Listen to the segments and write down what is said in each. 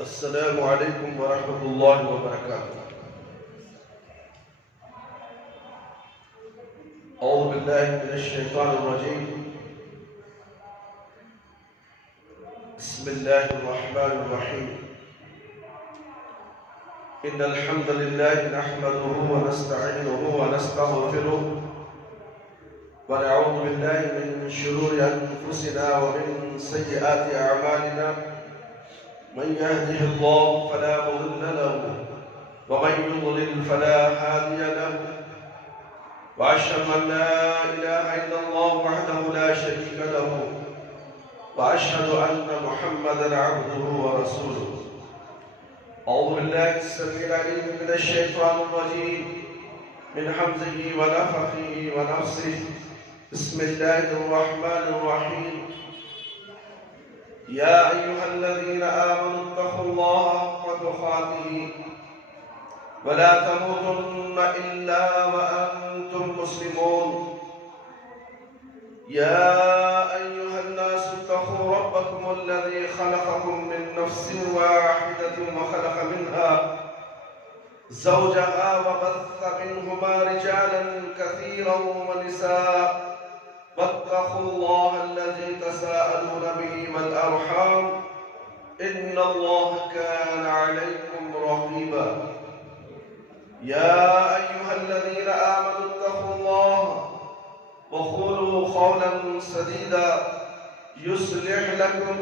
السلام عليكم ورحمة الله وبركاته. أعوذ بالله من الشيطان الرجيم. بسم الله الرحمن الرحيم. إن الحمد لله نحمده ونستعينه ونستغفره ونعوذ بالله من شرور أنفسنا ومن سيئات أعمالنا. من يهده الله فلا مضل له ومن يضلل فلا هادي له، وأشهد أن لا إله إلا الله وحده لا شريك له، وأشهد أن محمدا عبده ورسوله. أعوذ بالله السميع العليم من الشيطان الرجيم من همزه ونفخه ونفسه. بسم الله الرحمن الرحيم. يا أيها الذين آمنوا اتقوا الله حق تقاته ولا تموتن إلا وأنتم مسلمون. يا أيها الناس اتقوا ربكم الذي خلقكم من نفس واحدة وخلق منها زوجها وبث منهما رجالا كثيرا ونساء، واتقوا الله الذي تساءلون به والأرحام إن الله كان عليكم رقيبا. يا أيها الذين آمنوا اتقوا الله وقولوا قولا سديدا يصلح لكم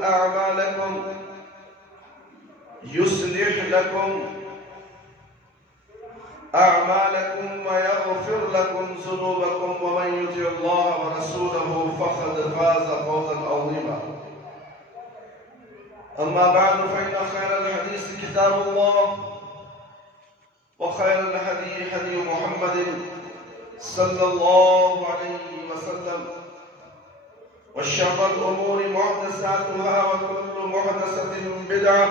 أعمالكم ويغفر لكم ذنوبكم، ومن يطع الله ورسوله فقد فاز فوزا عظيما. أما بعد، فإن خير الحديث كتاب الله، وخير الهدي هدي محمد صلى الله عليه وسلم، وشر الأمور محدثاتها، وكل محدثة بدعة،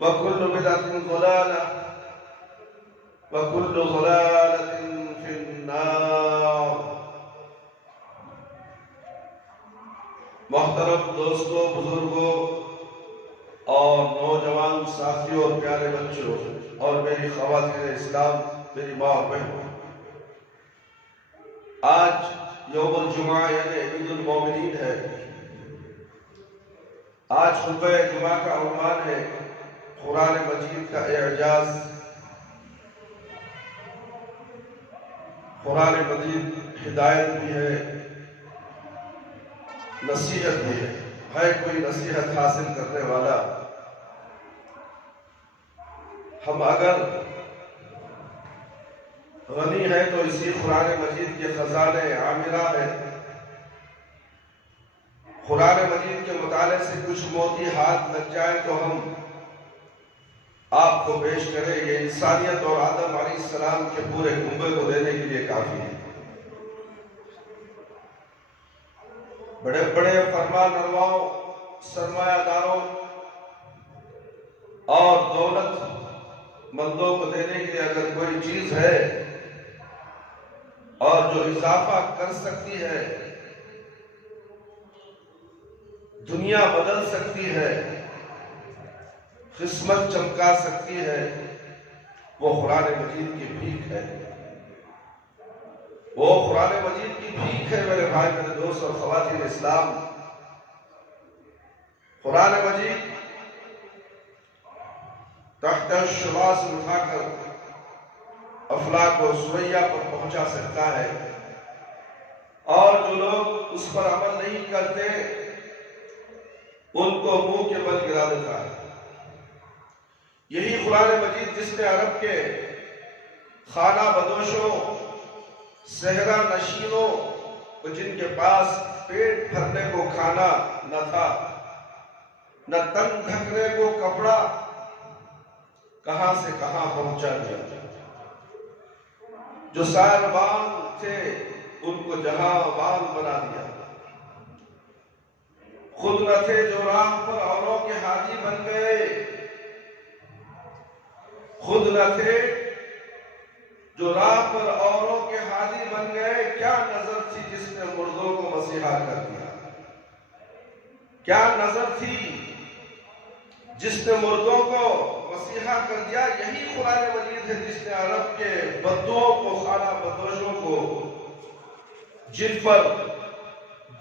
وكل بدعة ضلالة، وكل ضلالة في النار. محترم دوستوں، بزرگوں اور نوجوان ساتھیوں اور پیارے بچوں اور میری خواتین اسلام، میری ماں اور بہنوں، آج یوم الجمعہ یعنی عید المومنین ہے۔ آج خطبہ جمعہ کا عنوان ہے قرآن مجید کا اعجاز۔ قرآن مجید ہدایت بھی ہے، نصیحت بھی ہے۔ ہے کوئی نصیحت حاصل کرنے والا؟ ہم اگر غنی ہے تو اسی قرآن مجید کے خزانے عامرہ ہے۔ قرآن مجید کے مطالعے سے کچھ موتی ہاتھ لگ جائے تو ہم آپ کو پیش کریں، یہ انسانیت اور آدم علیہ السلام کے پورے کنبے کو دینے کے لیے کافی ہے۔ بڑے بڑے فرمان رواؤں، سرمایہ داروں اور دولت مندوں کو دینے کے لیے اگر کوئی چیز ہے اور جو اضافہ کر سکتی ہے، دنیا بدل سکتی ہے، قسمت چمکا سکتی ہے، وہ قرآن مجید کی بھیک ہے۔ وہ قرآن مجید کی بھیک ہے میرے بھائی، میرے دوست اور خواتین اسلام۔ قرآن مجید تحت الشماس اٹھا کر افلاک و ثریا پر پہنچا سکتا ہے، اور جو لوگ اس پر عمل نہیں کرتے ان کو منہ کے بل گرا دیتا ہے۔ یہی قرآن مجید جس نے عرب کے خانہ بدوشوں، صحرا نشینوں کو، جن کے پاس پیٹ بھرنے کو کھانا نہ تھا، نہ تن ڈھکنے کو کپڑا، کہاں سے کہاں پہنچا دیا۔ جو سائربان تھے ان کو جہاں بان بنا دیا۔ خود نہ تھے جو راہ پر اوروں کے ہادی بن گئے، خود نہ تھے جو راہ پر اوروں کے ہادی بن گئے۔ کیا نظر تھی جس نے مردوں کو مسیحا کر دیا؟ کیا نظر تھی جس نے مردوں کو مسیحا کر دیا، یہی قرآن مجید ہے جس نے عرب کے بدوؤں کو، خانہ بدوشوں کو، جن پر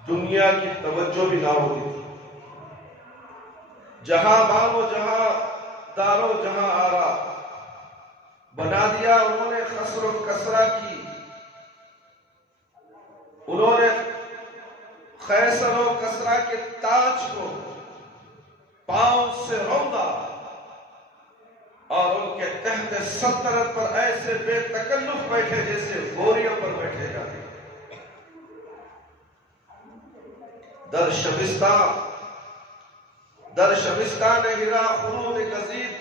دنیا کی توجہ بھی نہ ہوتی تھی، جہاں بانو جہاں دارو جہاں آرا بنا دیا انہوں نے، خسر و کسرہ کی، انہوں نے خیسر و کسرہ کے تاج کو پاؤں سے روندا اور ان کے تحت سلطنت پر ایسے بے تکلف بیٹھے جیسے بوریوں پر بیٹھے جاتے۔ در شبستان ہرا خروط گزید،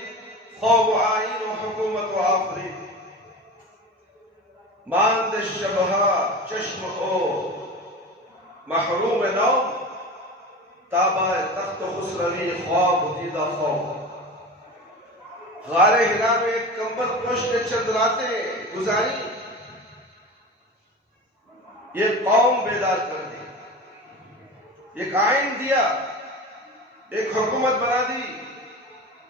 خوب و آئین و حکومت و آفرید، ماند شبہا چشم او محروم نوم، تابع تخت خسروی خواب دیدہ خواب۔ غار ہرا میں ایک کمبل پوش نے چند راتیں گزاری، یہ قوم بیدار کر دی، ایک آئین دیا، ایک حکومت بنا دی۔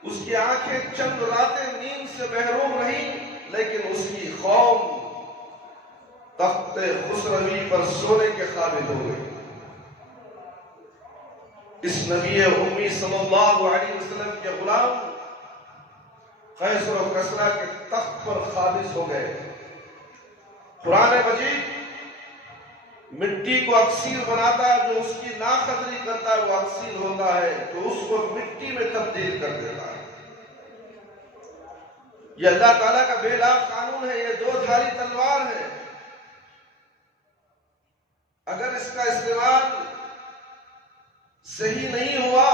اس کی آنکھیں چند راتیں نیند سے محروم رہیں، لیکن اس کی قوم تخت خسروی پر سونے کے قابل ہو گئی۔ اس نبی امی صلی اللہ علیہ وسلم کے غلام قیصر و کسریٰ کے تخت پر قابض ہو گئے۔ قرآن مجید مٹی کو اکسیر بناتا ہے، جو اس کی ناقدری کرتا ہے وہ اکسیر ہوتا ہے، جو اس کو مٹی میں تبدیل کر دیتا ہے۔ یہ اللہ تعالیٰ کا بے لاغ قانون ہے، یہ دو دھاری تلوار ہے۔ اگر اس کا استعمال صحیح نہیں ہوا،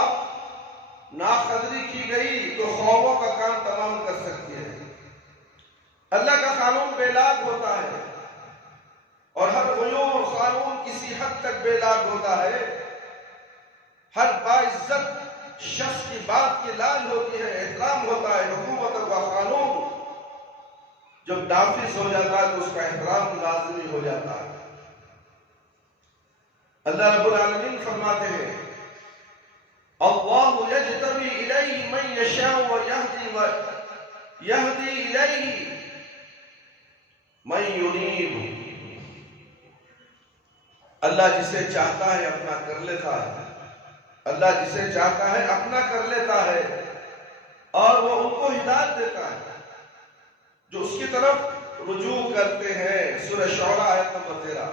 ناقدری کی گئی، تو خوابوں کا کام تمام کر سکتی ہے۔ اللہ کا قانون بے لاغ ہوتا ہے، اور ہر غیور قانون کسی حد تک بے لاغ ہوتا ہے۔ ہر باعزت شخص کی بات کی لاج ہوتی ہے، احترام ہوتا ہے۔ حکومت کا قانون جب نافذ ہو جاتا ہے تو اس کا احترام لازمی ہو جاتا ہے۔ اللہ رب العالمین فرماتے ہیں، اللہ یجتبی الیہ من یشاء یہدی الیہ من ینیب۔ اللہ جسے چاہتا ہے اپنا کر لیتا ہے، اللہ جسے چاہتا ہے اپنا کر لیتا ہے، اور وہ ان کو ہدایت دیتا ہے جو اس کی طرف رجوع کرتے ہیں۔ سورہ شعراء آیت نمبر 13۔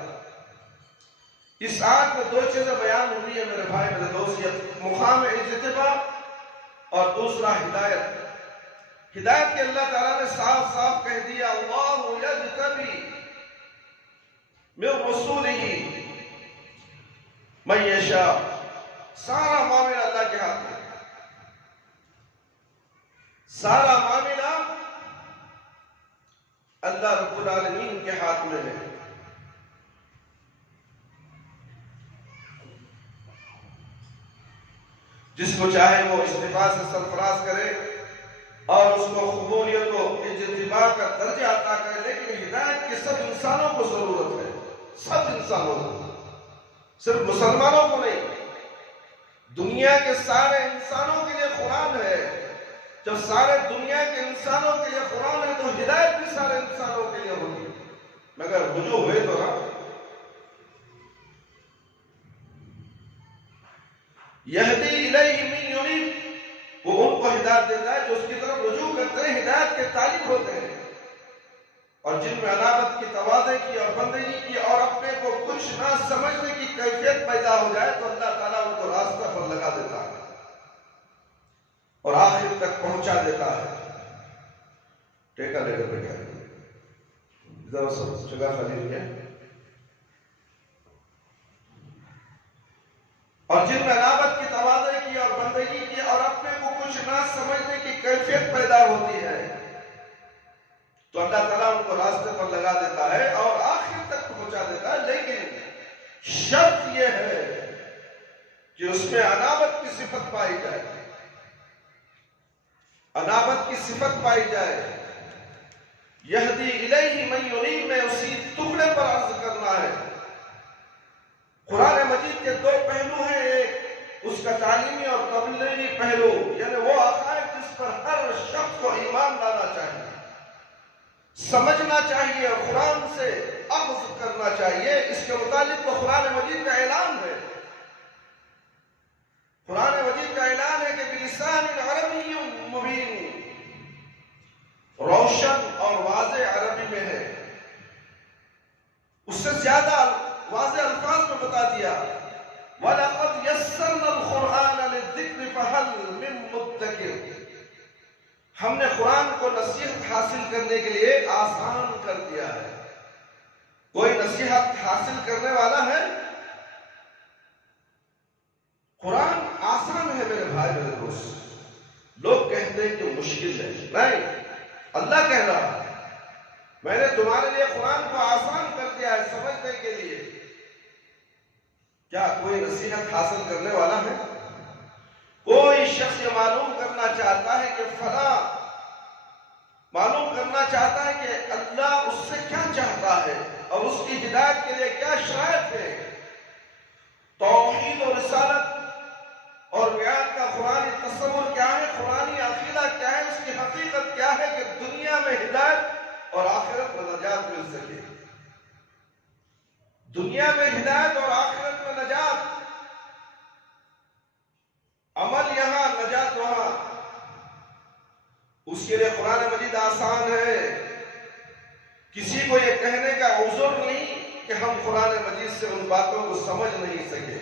اس آیت میں دو چیزیں بیان ہوئی ہیں میرے بھائی میرے دوست، یہ مقام اجتباء اور دوسرا ہدایت۔ ہدایت کے اللہ تعالیٰ نے صاف صاف کہہ دیا، اللہ یجتبی من رسولہ من یشاء۔ سارا معاملہ اللہ کے ہاتھ میں، سارا معاملہ اللہ رب العالمین کے ہاتھ میں ہے۔ جس کو چاہے وہ اجتباء سے سرفراز کرے اور اس کو قبولیت و اجتباء کا درجہ عطا کرے، لیکن ہدایت کی سب انسانوں کو ضرورت ہے، سب انسانوں کو، صرف مسلمانوں کو نہیں۔ دنیا کے سارے انسانوں کے لیے قرآن ہے۔ جب سارے دنیا کے انسانوں کے لیے قرآن ہے تو ہدایت بھی سارے انسانوں کے لیے ہوگی، مگر رجوع ہوئے تو نا۔ یہدی الیہ من ینیب، وہ ان کو ہدایت دیتا ہے جو اس کی طرف رجوع کرتے ہیں، ہدایت کے طالب ہوتے ہیں، اور جن میں انابت کی، تواضع کی اور بندگی کی اور اپنے کو کچھ نہ سمجھنے کی کیفیت پیدا ہو جائے تو اللہ تعالیٰ ان کو راستہ پر لگا دیتا ہے اور آخر تک پہنچا دیتا ہے۔ ٹیکا لے کر بیٹھا ہے، ذرا سب جگہ خالی ہوئی ہے۔ اور جن میں انابت کی، تواضع کی اور بندگی کی اور اپنے کو کچھ نہ سمجھنے کی کیفیت پیدا ہوتی ہے تو اللہ تعالیٰ ان کو راستے پر لگا دیتا ہے اور آخر تک پہنچا دیتا ہے، لیکن شرط یہ ہے کہ اس میں انابت کی صفت پائی جائے، انابت کی صفت پائی جائے۔ یہدی الیہ من ینیب میں اسی ٹکڑے پر عرض کرنا ہے۔ قرآن مجید کے دو پہلو ہیں، ایک اس کا تعلیمی اور عقیدی پہلو، یعنی وہ عقائد جس پر ہر شخص کو ایمان لانا چاہیے، سمجھنا چاہیے، قرآن سے اخذ کرنا چاہیے، اس کے متعلق تو قرآن مجید کا اعلان ہے۔ قرآن مجید کا اعلان ہے کہ بلسان عربی مبین، روشن اور واضح عربی میں ہے۔ اس سے زیادہ واضح الفاظ میں بتا دیا وَلَقَدْ يَسَّرْنَا الْقُرْآنَ لِلذِّكْرِ فَهَلْ مِن مُدَّكِرٍ، ہم نے قرآن کو نصیحت حاصل کرنے کے لیے آسان کر دیا ہے۔ کوئی نصیحت حاصل کرنے والا ہے؟ قرآن آسان ہے میرے بھائی میرے دوست۔ لوگ کہتے ہیں کہ مشکل ہے، نہیں، اللہ کہہ رہا ہے میں نے تمہارے لیے قرآن کو آسان کر دیا ہے سمجھنے کے لیے۔ کیا کوئی نصیحت حاصل کرنے والا ہے؟ کوئی شخص یہ معلوم کرنا چاہتا ہے کہ فلاں، معلوم کرنا چاہتا ہے کہ اللہ اس سے کیا چاہتا ہے اور اس کی ہدایت کے لیے کیا شرائط ہے، توحید اور رسالت اور بیان کا قرآنی تصور کیا ہے، قرآنی عقیدہ کیا ہے، اس کی حقیقت کیا ہے کہ دنیا میں ہدایت اور آخرت میں نجات مل سکے۔ دنیا میں ہدایت اور آخرت میں نجات، عمل یہاں نجات وہاں، اس کے لیے قرآن مجید آسان ہے۔ کسی کو یہ کہنے کا عذر نہیں کہ ہم قرآن مجید سے ان باتوں کو سمجھ نہیں سکے،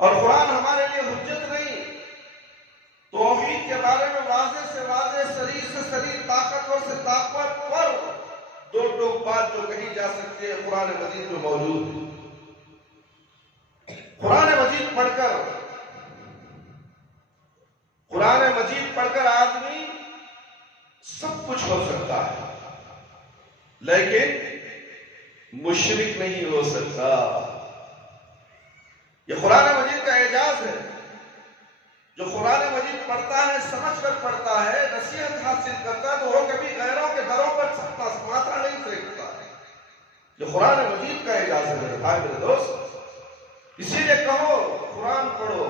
اور قرآن ہمارے لیے حجت نہیں۔ توحید کے بارے میں واضح سے واضح، صریح سے صریح، طاقتور سے طاقتور دو ٹوک بات جو کہی جا سکتی ہے قرآن مجید میں موجود ہے۔ قرآن مجید پڑھ کر آدمی سب کچھ ہو سکتا ہے، لیکن مشرک نہیں ہو سکتا۔ یہ قرآن مجید کا اعجاز ہے۔ جو قرآن مجید پڑھتا ہے، سمجھ کر پڑھتا ہے، نصیحت حاصل کرتا ہے، تو وہ کبھی غیروں کے دروں پر ماتھا نہیں ٹیکتا۔ جو قرآن مجید کا اعجاز ہے میرے بھائی میرے دوست، اسی لیے کہو قرآن پڑھو،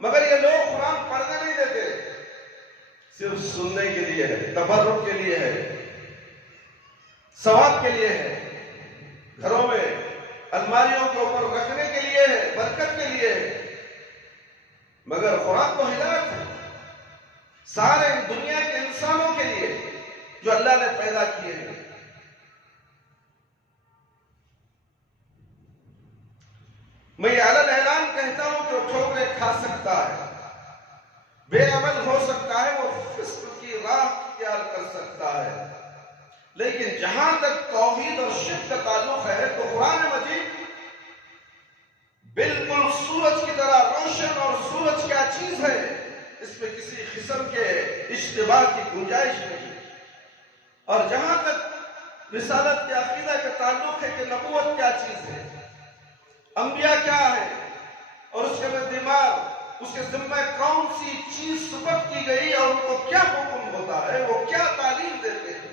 مگر یہ لوگ قرآن پڑھنے نہیں دیتے، صرف سننے کے لیے ہے، تبرک کے لیے ہے، ثواب کے لیے ہے، گھروں میں الماریوں کے اوپر رکھنے کے لیے ہے، برکت کے لیے ہے، مگر قرآن تو ہدایت ہے سارے دنیا کے انسانوں کے لیے جو اللہ نے پیدا کیے ہیں۔ میں یہ اعلان اعلان کہتا ہوں، جو ٹھوکریں کھا سکتا ہے، بے عمل ہو سکتا ہے، وہ فسق کی راہ اختیار کر سکتا ہے، لیکن جہاں تک توحید اور شرک کا تعلق ہے تو قرآن مجید بالکل سورج کی طرح روشن، اور سورج کیا چیز ہے، اس میں کسی قسم کے اشتباہ کی گنجائش نہیں۔ اور جہاں تک رسالت کے عقیدہ کا تعلق ہے کہ نبوت کیا چیز ہے، انبیاء کیا ہے، اور اس کے دماغ، اس کے ذمہ کون سی چیز سپرد کی گئی اور ان کو کیا حکم ہوتا ہے، وہ کیا تعلیم دیتے ہیں،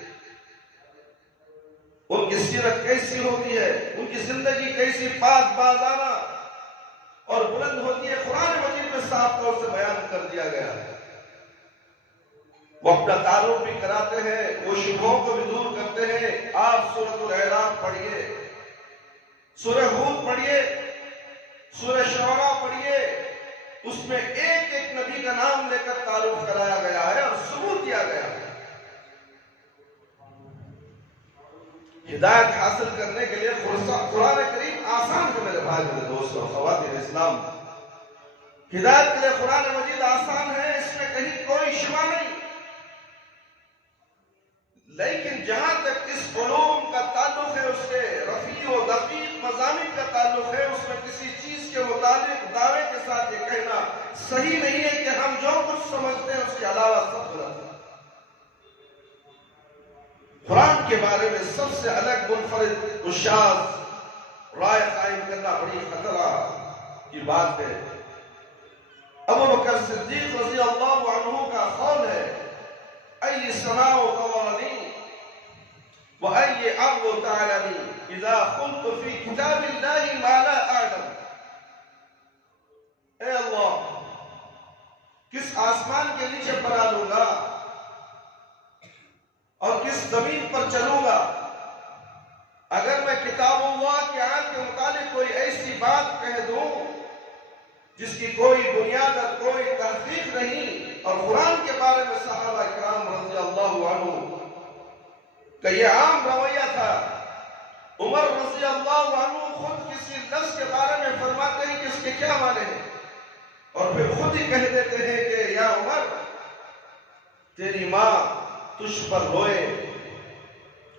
ان کی سیرت کیسی ہوتی ہے، ان کی زندگی کیسی پاک بازانہ اور بلند ہوتی ہے، قرآن مجید میں صاف طور سے بیان کر دیا گیا ہے۔ وہ اپنا تعارف بھی کراتے ہیں، وہ شبہوں کو بھی دور کرتے ہیں۔ آپ سورۃ الاعراف پڑھیے، سورہ ہود پڑھیے، سورہ شعراء پڑھیے، اس میں ایک ایک نبی کا نام لے کر تعارف کرایا گیا ہے اور ثبوت دیا گیا ہے۔ ہدایت حاصل کرنے کے لیے قرآن کریم آسان ہے میرے بھائی میرے دوستوں خواتین اسلام۔ ہدایت کے لیے قرآن مجید آسان ہے، اس میں کہیں کوئی شبہ نہیں، لیکن جہاں تک اس علوم کا تعلق ہے، اس کے رفیع و دقیق مضامین کا تعلق ہے، اس میں کسی چیز کے متعلق دعوے کے ساتھ یہ کہنا صحیح نہیں ہے کہ ہم جو کچھ سمجھتے ہیں اس کے علاوہ سب غلط ہے۔ قرآن کے بارے میں سب سے الگ منفرد و شاذ رائے قائم کرنا بڑی خطرہ کی بات ہے۔ ابو بکر صدیق رضی اللہ عنہ کا قول ہے، ای سماء قوانی و ای ارض تعلمی اذا قلت فی کتاب اللہ ما لا اعلم۔ اے اللہ، آسمان کے نیچے بنا لوں گا اور کس زمین پر چلوں گا، اگر میں کتاب اللہ کی آیت کے متعلق کوئی ایسی بات کہہ دوں جس کی کوئی بنیاد اور کوئی تحقیق نہیں، اور قرآن کے بارے میں صحابہ کرام رضی اللہ عنہ کہ یہ عام رویہ تھا، عمر رضی اللہ عنہ خود کسی لفظ کے بارے میں فرماتے ہیں کہ اس کے کیا معنی ہیں، اور پھر خود ہی کہہ دیتے ہیں کہ یا عمر تیری ماں تجھ پر روئے،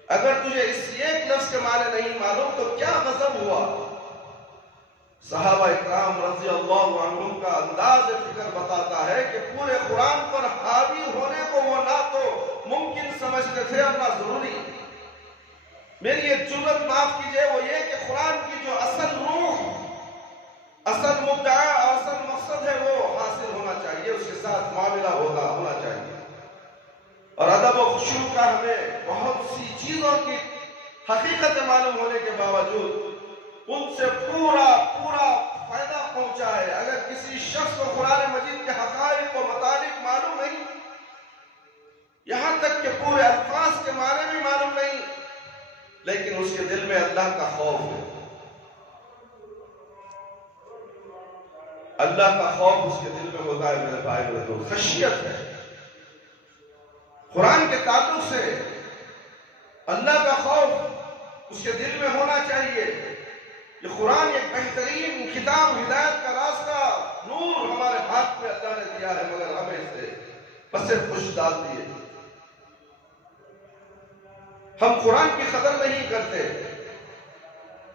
اگر تجھے اس ایک لفظ کے معنی نہیں معلوم تو کیا غضب ہوا۔ صحابہ اکرام رضی اللہ عنہم کا انداز فکر بتاتا ہے کہ پورے قرآن پر حاوی ہونے کو وہ نہ تو ممکن سمجھتے تھے اور نہ ضروری۔ میری یہ جرت معاف کیجئے، وہ یہ کہ قرآن کی جو اصل روح، اصل مدعا اور اصل مقصد ہے وہ حاصل ہونا چاہیے، اس کے ساتھ معاملہ ہونا چاہیے۔ اور ادب و خشوع کا ہمیں بہت سی چیزوں کی حقیقت معلوم ہونے کے باوجود ان سے پورا فائدہ پہنچا ہے۔ اگر کسی شخص کو قرآن مجید کے حقائق و مطالب معلوم نہیں، یہاں تک کہ پورے الفاظ کے معنی بھی معلوم نہیں، لیکن اس کے دل میں اللہ کا خوف ہے، اللہ کا خوف اس کے دل میں ہوتا ہے، میرے بھائی میرے دوست، خشیت ہے۔ قرآن کے تعلق سے اللہ کا خوف اس کے دل میں ہونا چاہیے۔ یہ قرآن ایک بہترین کتاب، ہدایت کا راستہ، نور ہمارے ہاتھ میں اللہ نے دیا ہے، مگر ہمیں اس سے پس پش ڈال دیے۔ ہم قرآن کی قدر نہیں کرتے۔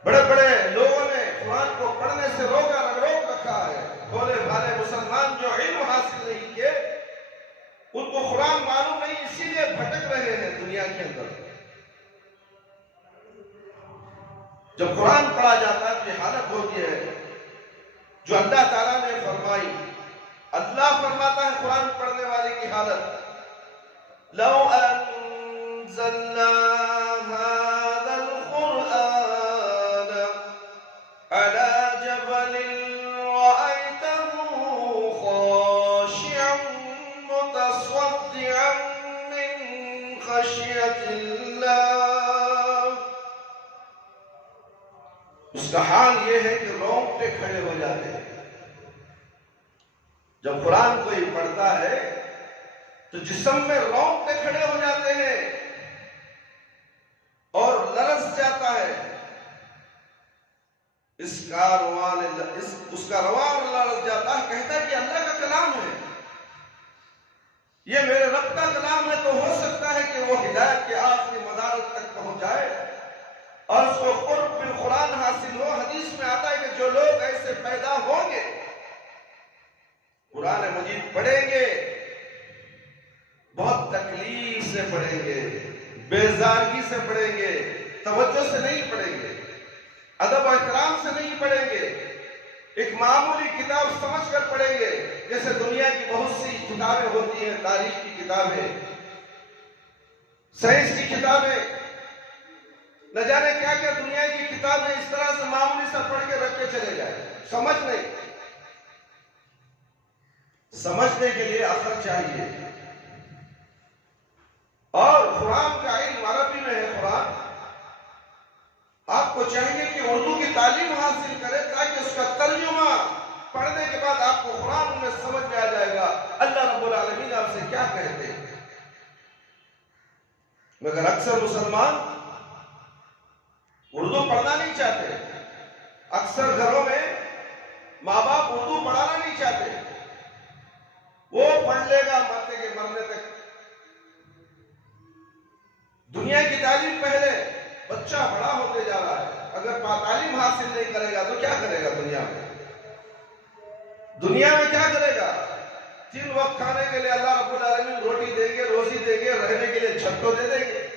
بڑے بڑے لوگوں نے قرآن کو پڑھنے سے روک رکھا ہے۔ بھولے بھالے مسلمان جو علم حاصل نہیں کیے، ان کو قرآن معلوم نہیں، اسی لیے بھٹک رہے ہیں دنیا کے اندر۔ جب قرآن پڑھا جاتا ہے تو یہ حالت ہوتی ہے جو اللہ تعالیٰ نے فرمائی۔ اللہ فرماتا ہے قرآن پڑھنے والے کی حالت، لو انزلنا هذا القرآن على جبل رأيته خاشعا متصدعا من خشية الله، اس کا حال یہ ہے کہ رونگٹے کھڑے ہو جاتے ہیں۔ جب قرآن کوئی پڑھتا ہے تو جسم میں رونگٹے کھڑے ہو جاتے ہیں اور لرز جاتا ہے، اس کا روان لرز جاتا ہے، کہتا ہے کہ اللہ کا کلام ہے، یہ میرے رب کا کلام ہے، تو ہو سکتا ہے کہ وہ ہدایت کے آخری مدارج تک پہنچ جائے اور اس کو قرب بالقرآن حاصل ہو۔ حدیث میں آتا ہے کہ جو لوگ ایسے پیدا ہوں گے، قرآن مجید پڑھیں گے، بہت تکلیف سے پڑھیں گے، بیزارگی سے پڑھیں گے، توجہ سے نہیں پڑھیں گے، ادب و احترام سے نہیں پڑھیں گے، ایک معمولی کتاب سمجھ کر پڑھیں گے، جیسے دنیا کی بہت سی کتابیں ہوتی ہیں، تاریخ کی کتابیں، سائنس کی کتابیں، نہ جانے کیا کیا دنیا کی کتابیں، اس طرح سے معمولی سا پڑھ کے رکھ کے چلے جائیں، سمجھ نہیں۔ سمجھنے کے لیے عقل چاہیے، اور قرآن کا علم عربی میں ہے۔ قرآن آپ کو چاہیے کہ اردو کی تعلیم حاصل کرے تاکہ اس کا ترجمہ پڑھنے کے بعد آپ کو قرآن میں سمجھ میں آ جائے گا اللہ رب العالمین آپ سے کیا کہتے ہیں۔ مگر اکثر مسلمان اردو پڑھنا نہیں چاہتے، اکثر گھروں میں ماں باپ اردو پڑھانا نہیں چاہتے، وہ پڑھ لے گا مرنے تک۔ دنیا کی تعلیم پہلے، بچہ بڑا ہوتے جا رہا ہے، اگر تعلیم حاصل نہیں کرے گا تو کیا کرے گا دنیا میں؟ دنیا میں کیا کرے گا؟ 3 وقت کھانے کے لیے اللہ رب العالمین روٹی دیں گے، روزی دیں گے، رہنے کے لیے چھت کو دے دیں گے،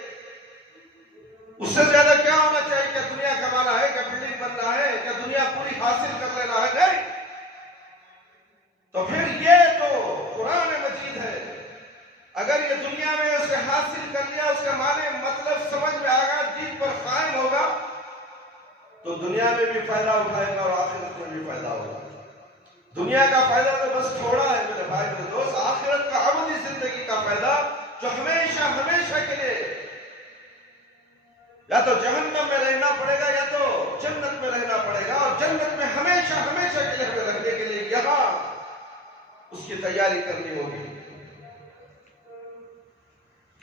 اس سے زیادہ کیا ہونا چاہیے؟ کیا دنیا کمانا ہے؟ کیا بلڈنگ بننا ہے؟ کیا دنیا پوری حاصل کر لینا ہے؟ نہیں۔ تو پھر یہ جو قرآن مجید ہے، اگر یہ دنیا میں اسے حاصل کر لیا، اس کا معنی مطلب سمجھ میں آ گا، دین پر قائم ہوگا، تو دنیا میں بھی فائدہ اٹھائے گا اور آخرت میں بھی فائدہ ہوگا۔ دنیا کا فائدہ تو بس تھوڑا ہے میرے بھائی میرے دوست، آخرت کا ابدی زندگی کا فائدہ جو ہمیشہ ہمیشہ کے لیے یا تو جہنم میں رہنا پڑے گا یا تو جنت میں رہنا پڑے گا، اور جنت میں ہمیشہ ہمیشہ کے لیے ہمیں رہنے کے لیے یہاں اس کی تیاری کرنی ہوگی۔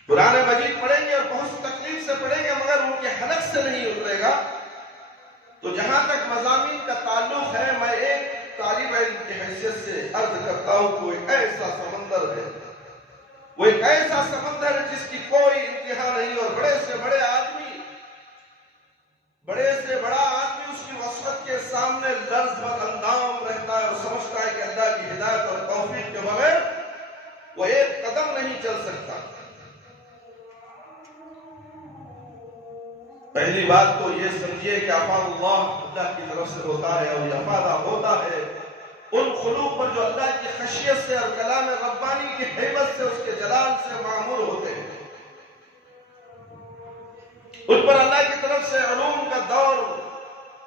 قرآن مجید پڑھیں گے اور بہت تکلیف سے پڑھیں گے مگر ان کے حلق سے نہیں اترے گا۔ تو جہاں تک مضامین کا تعلق ہے، میں ایک طالب علم کی حیثیت سے عرض کرتا ہوں کہ وہ ایک ایسا سمندر ہے، وہ ایک ایسا سمندر ہے جس کی کوئی انتہا نہیں، اور بڑے سے بڑے آدمی، بڑے سے بڑا آدمی اس کی وسعت کے سامنے لرز بر اندام رہتا ہے اور سمجھتا ہے کہ اللہ کی ہدایت اور توفیق کے بغیر وہ ایک قدم نہیں چل سکتا۔ پہلی بات تو یہ سمجھیے کہ عفا اللہ کی طرف سے ہوتا ہے، اور یہ افادہ ہوتا ہے ان خلوق پر جو اللہ کی خشیت سے اور کلام ربانی کی ہیبت سے، اس کے جلال سے معمور ہوتے ہیں، ان پر اللہ کی طرف سے علوم کا دور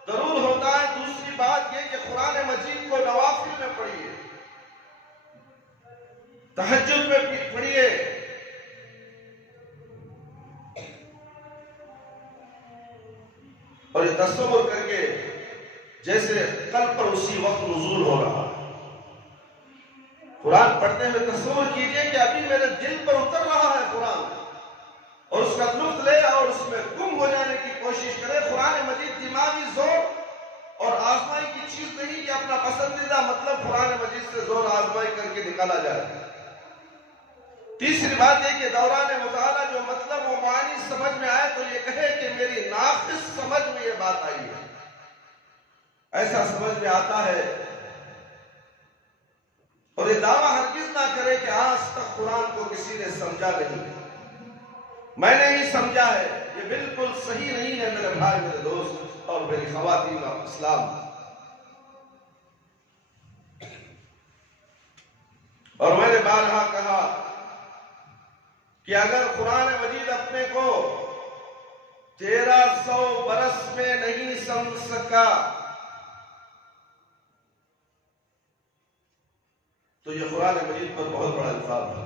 ضرور ہوتا ہے۔ دوسری بات یہ کہ قرآن مجید کو نوافل میں پڑھیے، تہجد میں پڑھیے، اور یہ تصور کر کے جیسے قلب پر اسی وقت نزول ہو رہا ہے۔ قرآن پڑھتے ہوئے تصور کیجئے کہ ابھی میرے دل پر اتر رہا ہے قرآن، اور اس کا لطف لے اور اس میں گم ہو جانے کی کوشش کرے۔ قرآن مجید دماغی زور اور آزمائی کی چیز نہیں کہ اپنا پسندیدہ مطلب قرآن مجید سے زور آزمائی کر کے نکالا جائے۔ تیسری بات یہ کہ دوران مطالعہ جو مطلب و معانی سمجھ میں آئے تو یہ کہے کہ میری ناقص سمجھ میں یہ بات آئی ہے۔ ایسا سمجھ میں آتا ہے، اور یہ دعویٰ ہرگز نہ کرے کہ آج تک قرآن کو کسی نے سمجھا نہیں، میں نے ہی سمجھا ہے۔ یہ بالکل صحیح نہیں ہے میرے بھائی میرے دوست اور میری خواتین اسلام۔ اور میں نے بارہا کہا کہ اگر قرآن مجید اپنے کو 1300 برس میں نہیں سمجھ سکا تو یہ قرآن مجید پر بہت بڑا الزام ہے،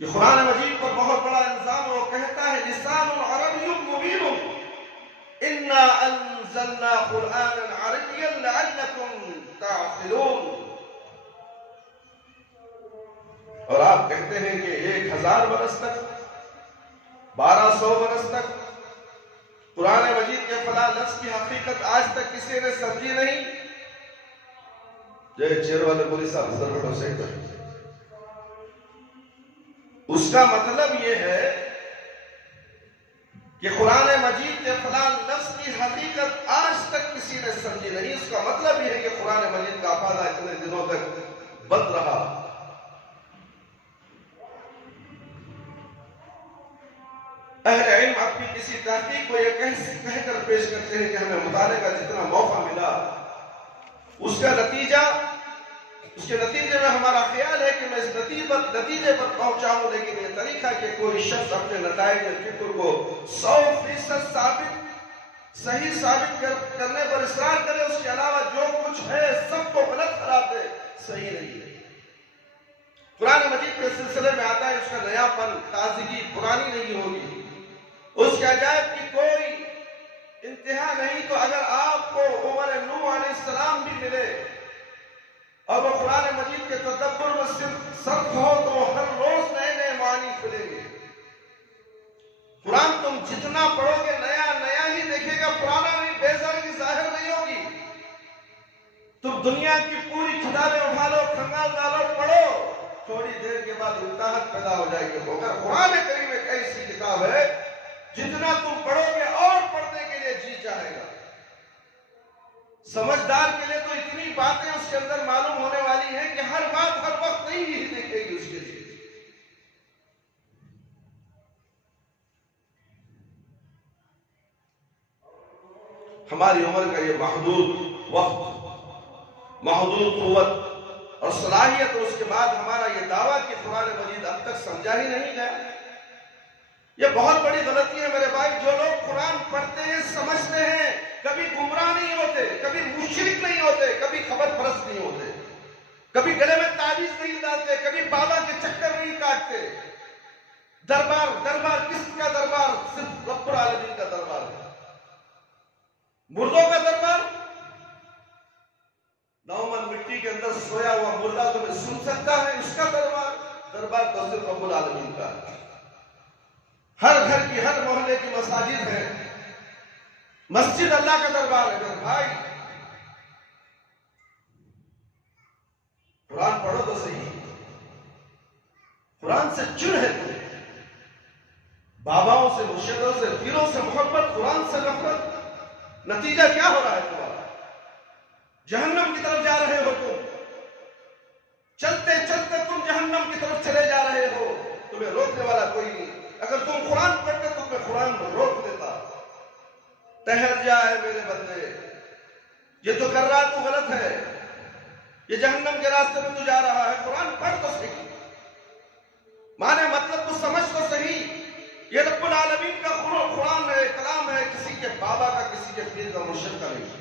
یہ قرآن مجید پر بہت بڑا الزام ہے۔ وہ کہتا ہے لسان عربی مبین انا انزلنا قرآنا عربیا لعلکم تعقلون۔ اور آپ کہتے ہیں کہ 1000 برس تک، 1200 برس تک قرآن مجید کے فلاں لفظ کی حقیقت آج تک کسی نے سمجھی نہیں۔ جے چیر والے پولیس افسر بڑھو سے اس کا مطلب یہ ہے کہ قرآن مجید کے فلاں لفظ کی حقیقت آج تک کسی نے سمجھی نہیں۔ اس کا مطلب یہ ہے کہ قرآن مجید کا افادہ اتنے دنوں تک بند رہا۔ اہل علم اپنی کسی تحقیق کو یہ کہہ کر پیش کرتے ہیں کہ ہمیں مطالعے کا جتنا موقع ملا اس کے نتیجے میں ہمارا خیال ہے کہ میں اس نتیجے پر پہنچا ہوں، لیکن یہ طریقہ کہ کوئی شخص اپنے نتائج فکر کو 100% صحیح ثابت کرنے پر اصرار کرے، اس کے علاوہ جو کچھ ہے سب کو غلط قرار دے، صحیح نہیں ہے۔ قرآن مجید کے سلسلے میں آتا ہے اس کا نیا پن، تازگی پرانی نہیں ہوگی، اس کے عجائب کی کوئی انتہا نہیں۔ تو اگر آپ کو عمر نوح علیہ السلام بھی ملے اور وہ قرآن مجید کے تدبر میں صرف ہو تو وہ ہر روز نئے نئے معانی کھلیں گے۔ قرآن تم جتنا پڑھو گے نیا نیا ہی دیکھے گا، پرانا نہیں، بیزاری ظاہر نہیں ہوگی۔ تم دنیا کی پوری کتابیں اٹھا لو، کھنگال ڈالو، پڑھو، تھوڑی دیر کے بعد التاحت پیدا ہو جائے گی۔ مگر قرآن کریم ایک ایسی کتاب ہے جتنا تم پڑھو گے اور پڑھنے کے لیے جی چاہے گا۔ سمجھدار کے لیے تو اتنی باتیں اس کے اندر معلوم ہونے والی ہیں کہ ہر بات ہر وقت نہیں ہی دیکھے گی اس کے لیے۔ ہماری عمر کا یہ محدود وقت، محدود قوت اور صلاحیت، اور اس کے بعد ہمارا یہ دعویٰ کہ قرآن مجید اب تک سمجھا ہی نہیں گیا، یہ بہت بڑی غلطی ہے میرے بھائی۔ جو لوگ قرآن پڑھتے ہیں سمجھتے ہیں کبھی گمراہ نہیں ہوتے، کبھی مشرک نہیں ہوتے، کبھی خبر پرست نہیں ہوتے، کبھی گلے میں تعویذ نہیں ڈالتے، کبھی بابا کے چکر نہیں کاٹتے۔ دربار کس کا دربار؟ صرف رب العالمین کا دربار ہے۔ مردوں کا دربار، نومن مٹی کے اندر سویا ہوا مردہ تمہیں سن سکتا ہے؟ اس کا دربار تو صرف رب العالمین کا ہے۔ ہر گھر کی، ہر محلے کی مساجد ہے، مسجد اللہ کا دربار ہے۔ میرے بھائی قرآن پڑھو تو صحیح، قرآن سے چڑ ہے تمہیں، باباؤں سے، مرشدوں سے، پیروں سے محبت، قرآن سے نفرت، نتیجہ کیا ہو رہا ہے تمہارا؟ جہنم کی طرف جا رہے ہو تم، چلتے چلتے تم جہنم کی طرف چلے جا رہے ہو، تمہیں روکنے والا کوئی نہیں۔ اگر تم قرآن پڑھتے تو تمہیں قرآن روک دیتا۔ ٹہر جائے میرے بندے، یہ تو کر رہا تو غلط ہے، یہ جہنم کے راستے میں تو جا رہا ہے۔ قرآن پڑھ تو صحیح، مانے مطلب تو سمجھ تو صحیح۔ یہ رب العالمین کا قرآن ہے، کلام ہے، کسی کے بابا کا، کسی کے پیر کا، مرشد کا نہیں۔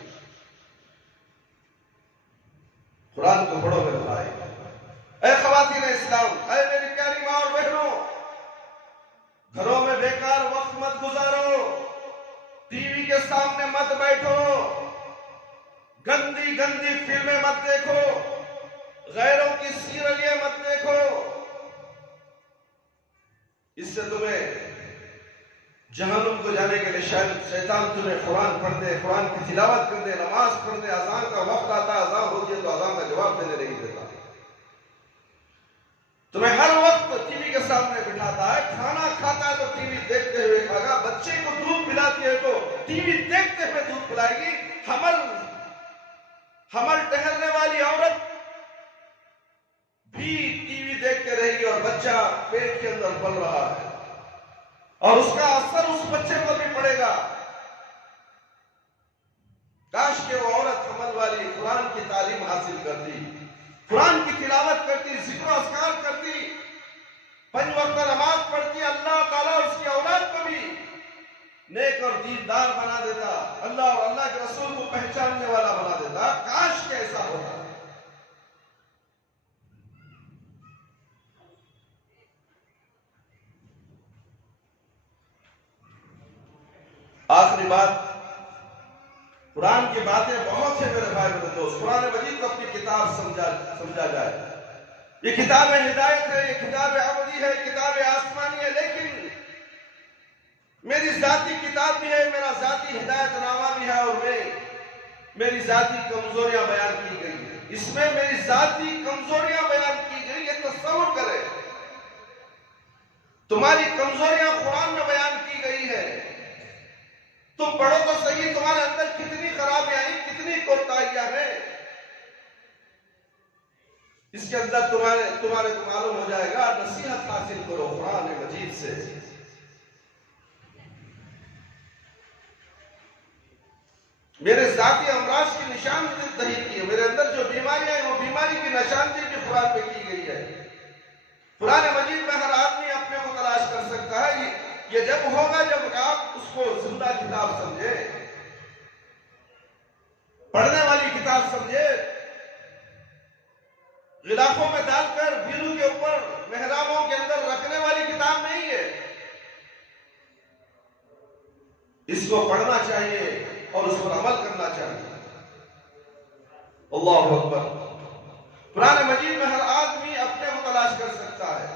قرآن کو پڑھو میرے بھائی۔ اے خواتین اسلام، اے میری پیاری ماں اور بہنوں، گھروں میں بیکار وقت مت گزارو، ٹی وی کے سامنے مت بیٹھو، گندی گندی فلمیں مت دیکھو، غیروں کی سیریلیں مت دیکھو۔ اس سے تمہیں جہنم کو جانے کے لیے شیطان تمہیں قرآن پڑھ دے، قرآن کی تلاوت کر دے، نماز پڑھ دے، اذان کا وقت آتا ہے، اذان ہوتی ہے تو اذان کا جواب دینے نہیں دیتا، تمہیں ہر وقت ٹی وی کے سامنے بٹھاتا ہے، کھانا کھاتا ہے تو ٹی وی دیکھتے ہوئے کھائے گا، بچے کو دودھ پلاتی ہے تو ٹی وی دیکھتے ہوئے دودھ پلائے گی، حمل ٹہرنے والی عورت بھی ٹی وی دیکھتے رہے گی اور بچہ پیٹ کے اندر پل رہا ہے اور اس کا اثر اس بچے پر بھی پڑے گا۔ کاش کہ وہ عورت حمل والی قرآن کی تعلیم حاصل کرتی، قرآن کی تلاوت کرتی، ذکر و اذکار کرتی، 5 وقت نماز پڑھتی، اللہ تعالیٰ اس کی اولاد کو بھی نیک اور دیندار بنا دیتا، اللہ اور اللہ کے رسول کو پہچاننے والا بنا دیتا۔ کاش کہ ایسا ہوتا۔ آخری بات، قرآن کی باتیں بہت ہیں میرے بھائی میرے دوست، قرآن مجید کو اپنی کتاب سمجھا جائے۔ یہ کتاب ہدایت ہے، یہ کتاب عملی ہے، کتاب آسمانی ہے، لیکن میری ذاتی کتاب بھی ہے، میرا ذاتی ہدایت نامہ بھی ہے، اور میری ذاتی کمزوریاں بیان کی گئی ہیں۔ اس میں میری ذاتی کمزوریاں بیان کی گئی، یہ تصور کرے، تمہاری کمزوریاں قرآن میں بیان کی گئی ہے۔ تم پڑھو تو صحیح، تمہارے اندر کتنی خرابیاں ہیں، کتنی کوتاہیاں ہیں، اس کے اندر تمہارے کو معلوم ہو جائے گا۔ نصیحت حاصل کرو قرآن مجید سے۔ میرے ذاتی امراض کی نشاندہی کی ہے، میرے اندر جو بیماریاں ہیں وہ بیماری کی نشاندہی بھی قرآن پہ کی گئی ہے۔ قرآن مجید میں ہر آدمی اپنے کو تلاش کر سکتا ہے، یہ جب ہوگا جب آپ اس کو زندہ کتاب سمجھے، پڑھنے والی کتاب سمجھے، غلافوں میں ڈال کر بیرو کے اوپر محرابوں کے اندر رکھنے والی کتاب نہیں ہے۔ اس کو پڑھنا چاہیے اور اس پر عمل کرنا چاہیے۔ اللہ اکبر۔ قرآن مجید میں ہر آدمی اپنے کو تلاش کر سکتا ہے،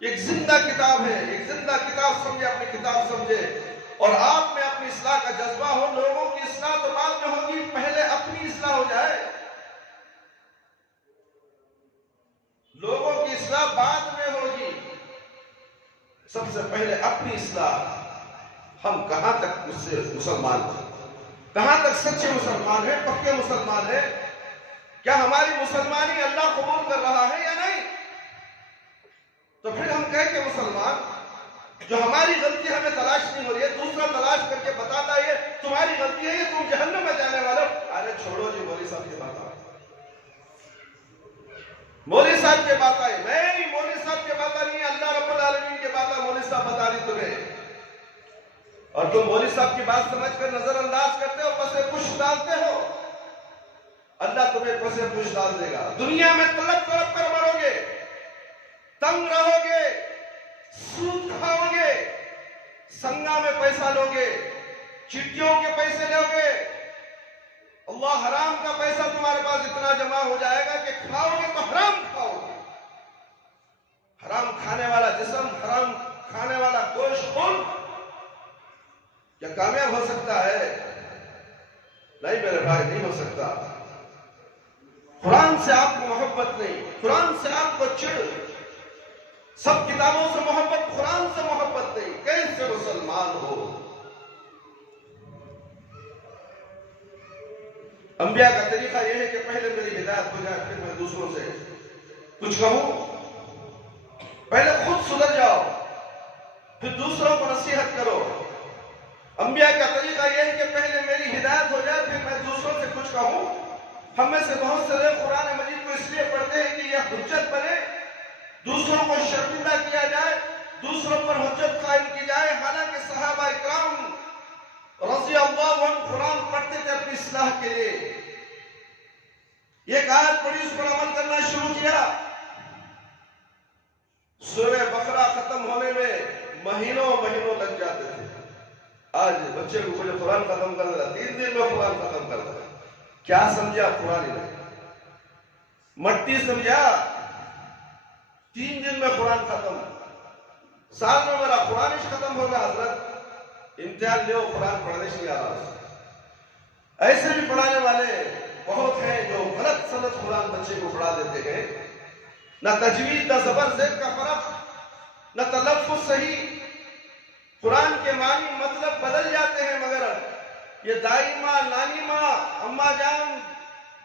ایک زندہ کتاب ہے، ایک زندہ کتاب سمجھے، اپنی کتاب سمجھے، اور آپ میں اپنی اصلاح کا جذبہ ہو۔ لوگوں کی اصلاح تو بعد میں ہوگی، پہلے اپنی اصلاح ہو جائے۔ لوگوں کی اصلاح بعد میں ہوگی، سب سے پہلے اپنی اصلاح۔ ہم کہاں تک مسلمان ہیں، کہاں تک سچے مسلمان ہیں، پکے مسلمان ہیں؟ کیا ہماری مسلمانی اللہ قبول کر رہا ہے یا نہیں؟ تو پھر ہم کہیں کہ مسلمان، جو ہماری غلطی ہمیں تلاش نہیں ہو رہی ہے، دوسرا تلاش کر کے بتاتا ہے تمہاری غلطی ہے، یہ تم جہنم میں جانے والے ہو۔ ارے چھوڑو جی، مولوی صاحب کی بات آئے، مولوی صاحب کی بات آئے، نہیں، مولوی صاحب کی بات نہیں، اللہ رب العالمین کی بات ہے، مولوی صاحب بتا رہی تمہیں۔ اور تم مولوی صاحب کی بات سمجھ کر نظر انداز کرتے ہو، پسے پش ڈالتے ہو، اللہ تمہیں پسے پش ڈال دے گا۔ دنیا میں تڑپ تڑپ کر مرو گے، تنگ رہو گے، سود کھاؤ گے، سنگا میں پیسہ لو گے، چٹیوں کے پیسے لو گے، اللہ حرام کا پیسہ تمہارے پاس اتنا جمع ہو جائے گا کہ کھاؤ گے تو حرام کھاؤ گے۔ حرام کھانے والا جسم، حرام کھانے والا گوشت، خون کیا کامیاب ہو سکتا ہے؟ نہیں میرے بھائی، نہیں ہو سکتا۔ قرآن سے آپ کو محبت نہیں، قرآن سے آپ کو چڑ، سب کتابوں سے محبت، قرآن سے محبت نہیں، کیسے مسلمان ہو؟ انبیاء کا طریقہ یہ ہے کہ پہلے میری ہدایت ہو جائے، پھر میں دوسروں سے کچھ کہوں۔ پہلے خود سدھر جاؤ، پھر دوسروں کو نصیحت کرو۔ انبیاء کا طریقہ یہ ہے کہ پہلے میری ہدایت ہو جائے، پھر میں دوسروں سے کچھ کہوں۔ ہم میں سے بہت سے لوگ قرآن مجید کو اس لیے پڑھتے ہیں کہ یہ حجت بنے، دوسروں کو شرمندہ کیا جائے، دوسروں پر حجت قائم کی جائے۔ حالانکہ صحابہ اکرام رضی اللہ عنہ قرآن پڑھتے تھے اپنی اصلاح کے لیے۔ ایک آیت پڑھی، اس پر عمل کرنا شروع کیا، سورہ بقرہ ختم ہونے میں مہینوں لگ جاتے تھے۔ آج بچے کو مجھے قرآن ختم کر دیا، 3 دن میں قرآن ختم کر دیا۔ کیا سمجھا؟ قرآن نے مٹی سمجھا، 3 دن میں قرآن ختم۔ سال میں میرا قرآن ختم ہوگا حضرت، امتحان لیو، قرآن پڑھنے سے آ رہا۔ ایسے بھی پڑھانے والے بہت ہیں جو غلط سنت قرآن بچے کو پڑھا دیتے ہیں، نہ تجوید، نہ زبر زیر کا فرق، نہ تلفظ صحیح، قرآن کے معنی مطلب بدل جاتے ہیں، مگر یہ دائی ماں، نانی ماں، اماں جان،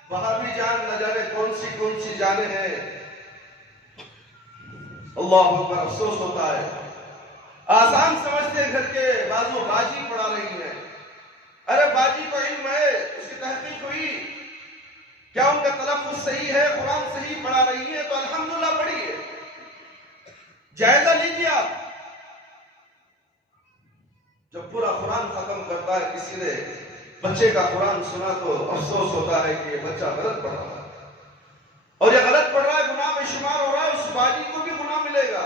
بھابھی جان، نہ جانے کون سی جانے ہیں۔ اللہ اکبر، افسوس ہوتا ہے۔ آسان سمجھتے ہیں گھر کے بازو باجی پڑھا رہی ہیں۔ ارے باجی کو علم ہے، اس کی تحقیق ہوئی، کیا ان کا تلفظ صحیح ہے، قرآن صحیح پڑھا رہی ہے تو الحمدللہ پڑھیے، جائزہ لیجیے آپ۔ جب پورا قرآن ختم کرتا ہے کسی نے بچے کا قرآن سنا تو افسوس ہوتا ہے کہ یہ بچہ غلط پڑھ رہا ہے، اور یہ غلط پڑھ رہا ہے، گناہ میں شمار ہو رہا ہے، اس باجی کو بھی گناہ ملے گا۔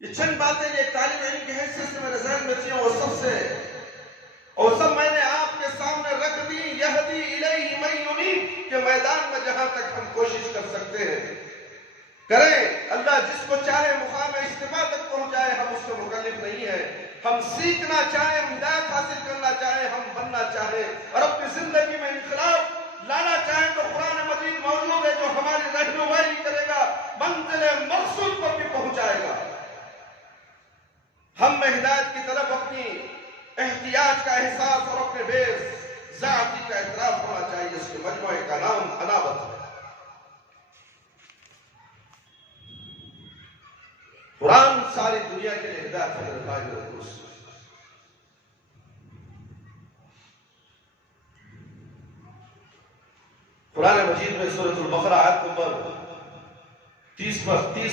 یہ چند باتیں جو ایک طالب علم کی حیثیت سے میرے ذہن میں تھی، اور سب میں نے آپ کے سامنے رکھ دی، یہدی الیہ من ینیب، کہ میدان میں جہاں تک ہم کوشش کر سکتے ہیں کریں۔ اللہ جس کو چاہے مقام استفاء تک پہنچائے، ہم اس کو مکلف نہیں ہیں۔ ہم سیکھنا چاہیں، ہدایت حاصل کرنا چاہیں، ہم بننا چاہیں اور اپنی زندگی میں انقلاب لانا چاہیں تو قرآن مجید موجود ہے جو ہماری رہنمائی کرے گا، منزل مقصود پر بھی پہنچائے گا۔ ہم میں ہدایت کی طرف اپنی احتیاج کا احساس اور اپنے بے ذاتی کا اعتراف ہونا چاہیے۔ اس کے مجموعے کا نام انابت ہے۔ قرآن ساری دنیا کے لیے ہدایت ہے، میرے بھائی میرے دوست۔ قرآن مجید میں سورۃ البقرہ آیت نمبر 30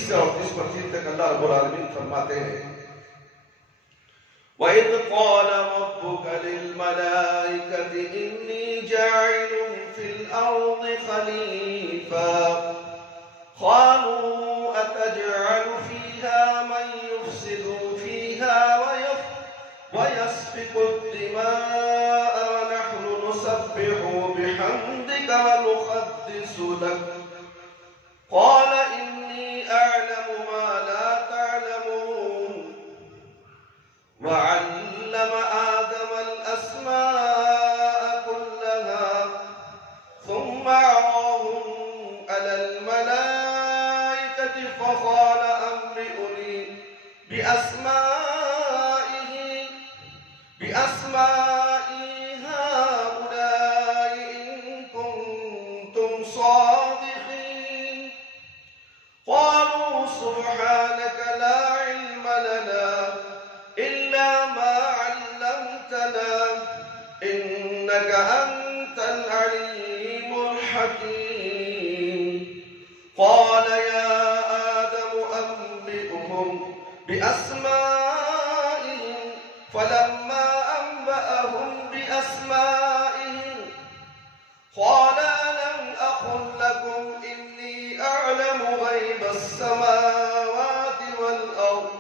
سے اور 30 پر 3 تک اللہ رب العالمین فرماتے ہیں، وَإِذْ قَالَ رَبُّكَ لِلْمَلَائِكَةِ إِنِّي جَاعِلٌ فِي الْأَرْضِ خَلِيفَةً قَالُوا أَتَجْعَلُ فِيهَا مَن يُفْسِدُ فِيهَا وَيَسْفِكُ الدِّمَاءَ وَنَحْنُ نُسَبِّحُ بِحَمْدِكَ وَنُقَدِّسُ لَكَ قَالَ إِنِّي أَعْلَمُ مَا لَا تَعْلَمُونَ وَعَلَّمَ آدَمَ الْأَسْمَاءَ كُلَّهَا ثُمَّ عَرَضَهُمْ عَلَى الْمَلَائِكَةِ فَقَالَ أَنبِئُونِي بِأَسْمَاءِ هَؤُلَاءِ إِن كُنتُمْ صَادِقِينَ قَالُوا سُبْحَانَكَ لَا عِلْمَ لَنَا إِلَّا مَا عَلَّمْتَنَا إِنَّكَ أَنْتَ الْعَلِيمُ الْحَكِيمُ قَالَ يَا آدَمُ أَنبِئْهُم بِأَسْمَائِهِمْ فلما أنبأهم بأسمائهم قال ألم أقل لكم إني أعلم غيب السماوات والأرض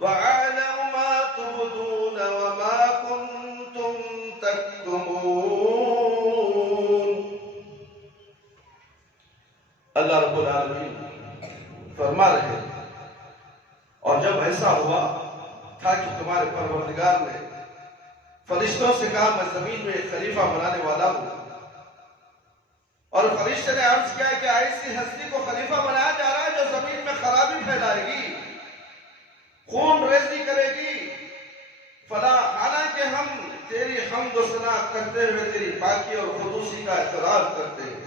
وأعلم ما تبدون وما كنتم تكتمون۔ اللہ رب العالمین فرما رہے ہیں اور جب ایسا ہوا تھا کہ تمہارے پروردگار نے فرشتوں سے کہا میں زمین میں ایک خلیفہ بنانے والا ہوں، اور فرشتے نے عرض کیا کہ ایسی ہستی کو خلیفہ بنایا جا رہا ہے جو زمین میں خرابی پھیلائے گی، خون ریزی کرے گی، فلا حالانکہ ہم تیری حمد و ثنا کرتے ہوئے تیری پاکی اور قدوسی کا اقرار کرتے ہیں،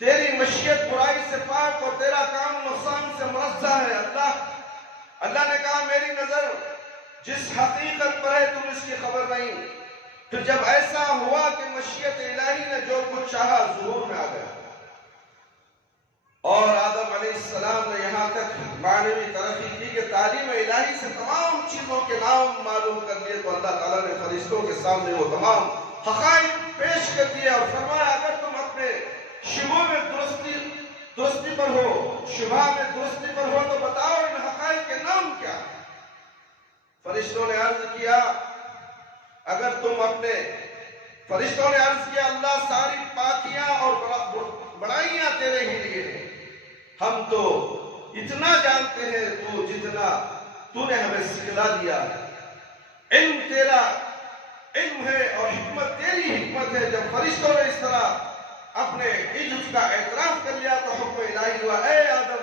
تیری مشیت برائی سے پاک اور تیرا کام نقصان سے منزہ ہے۔ اللہ نے کہا میری نظر جس حقیقت پر ہے تم اس کی خبر نہیں۔ پھر جب ایسا ہوا کہ مشیت الہی نے جو کچھ چاہا ظہور میں آ گیا، اور آدم علیہ السلام نے یہاں تک معنوی ترقی کی کہ تعلیم الہی سے تمام چیزوں کے نام معلوم کر دیے، تو اللہ تعالیٰ نے فرشتوں کے سامنے وہ تمام حقائق پیش کر دیے اور فرمایا اگر تم اپنے شبہ میں درستی پر ہو تو بتاؤ ان حقائق کے نام کیا؟ فرشتوں نے عرض کیا اللہ ساری پاکیاں اور بڑائیاں تیرے ہی لیے ہیں، ہم تو اتنا جانتے ہیں تو جتنا تو نے ہمیں سکھلا دیا ہے، علم تیرا علم ہے اور حکمت تیری حکمت ہے۔ جب فرشتوں نے اس طرح اپنے عجز کا اعتراف کر لیا تو حکم الہی ہوا اے آدم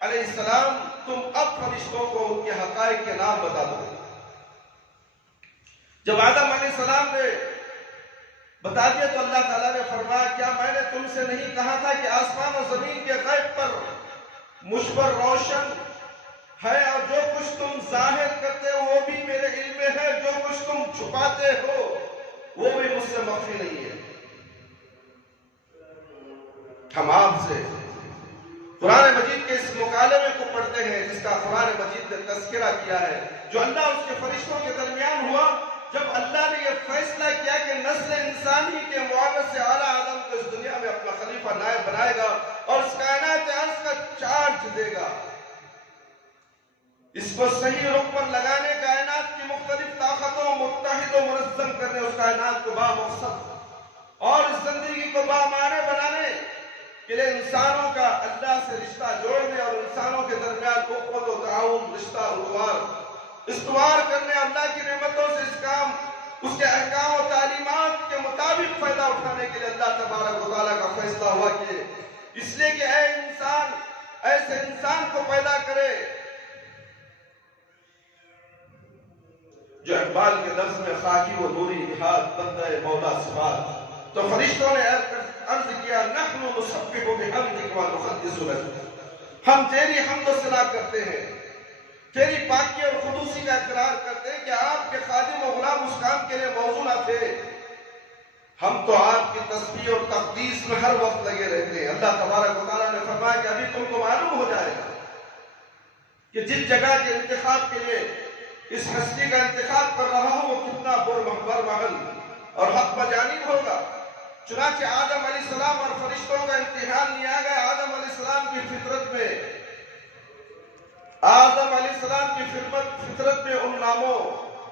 علیہ السلام تم اب فرشتوں کو ان کے حقائق کے نام بتا دو۔ جب آدم علیہ السلام نے بتا دیا تو اللہ تعالیٰ نے فرمایا کیا میں نے تم سے نہیں کہا تھا کہ آسمان و زمین کے غیب پر مجھ پر روشن ہے، اور جو کچھ تم ظاہر کرتے ہو وہ بھی میرے علم میں ہے، جو کچھ تم چھپاتے ہو وہ بھی مجھ سے مخفی نہیں ہے۔ ہم آپ سے قرآن مجید کے اس مکالمے کو پڑھتے ہیں جس کا قرآن مجید نے تذکرہ کیا ہے، جو اللہ اس کے فرشتوں کے درمیان ہوا جب اللہ نے یہ فیصلہ کیا کہ نسل انسانی کے معاوض سے اعلیٰ آدم کو اس دنیا میں اپنا خلیفہ نائب بنائے گا اور اس کائنات عرض کا چارج دے گا، اس کو صحیح رخ پر لگانے، کائنات کی مختلف طاقتوں متحد و منظم کرنے، اس کائنات کو بامقصد اور اس زندگی کو بامعنی بنانے کے لیے انسانوں کا اللہ سے رشتہ جوڑنے اور انسانوں کے درمیان اخوت و تعاون رشتہ استوار کرنے، اللہ کی نعمتوں سے اس کے احکام و تعلیمات کے مطابق فائدہ اٹھانے کے لیے اللہ تبارک و تعالیٰ کا فیصلہ ہوا کہ اس لیے کہ اے انسان ایسے انسان کو پیدا کرے جو اقبال کے لفظ میں خاکی و نوری نہاد بندہ مولا صفات۔ تو فرشتوں نے عرض کیا نحن نسبح بحمدک و نقدس لک، ہم تیری حمد و ثنا کرتے ہیں، تیری پاکی اور قدوسی کا اقرار کرتے ہیں کہ آپ کے خادم و غلام اس کام کے لیے موزوں نہ تھے، ہم تو آپ کی تسبیح اور تقدیس میں ہر وقت لگے رہتے ہیں۔ اللہ تبارک و تعالیٰ نے فرمایا کہ ابھی تم کو معلوم ہو جائے گا کہ جس جگہ کے انتخاب کے لیے اس ہستی کا انتخاب کر رہا ہوں وہ کتنا برمحل اور حق بجانب ہوگا۔ چنانچہ آدم علیہ السلام اور فرشتوں کا امتحان لیا گیا۔ آدم علیہ السلام کی فطرت میں ان ناموں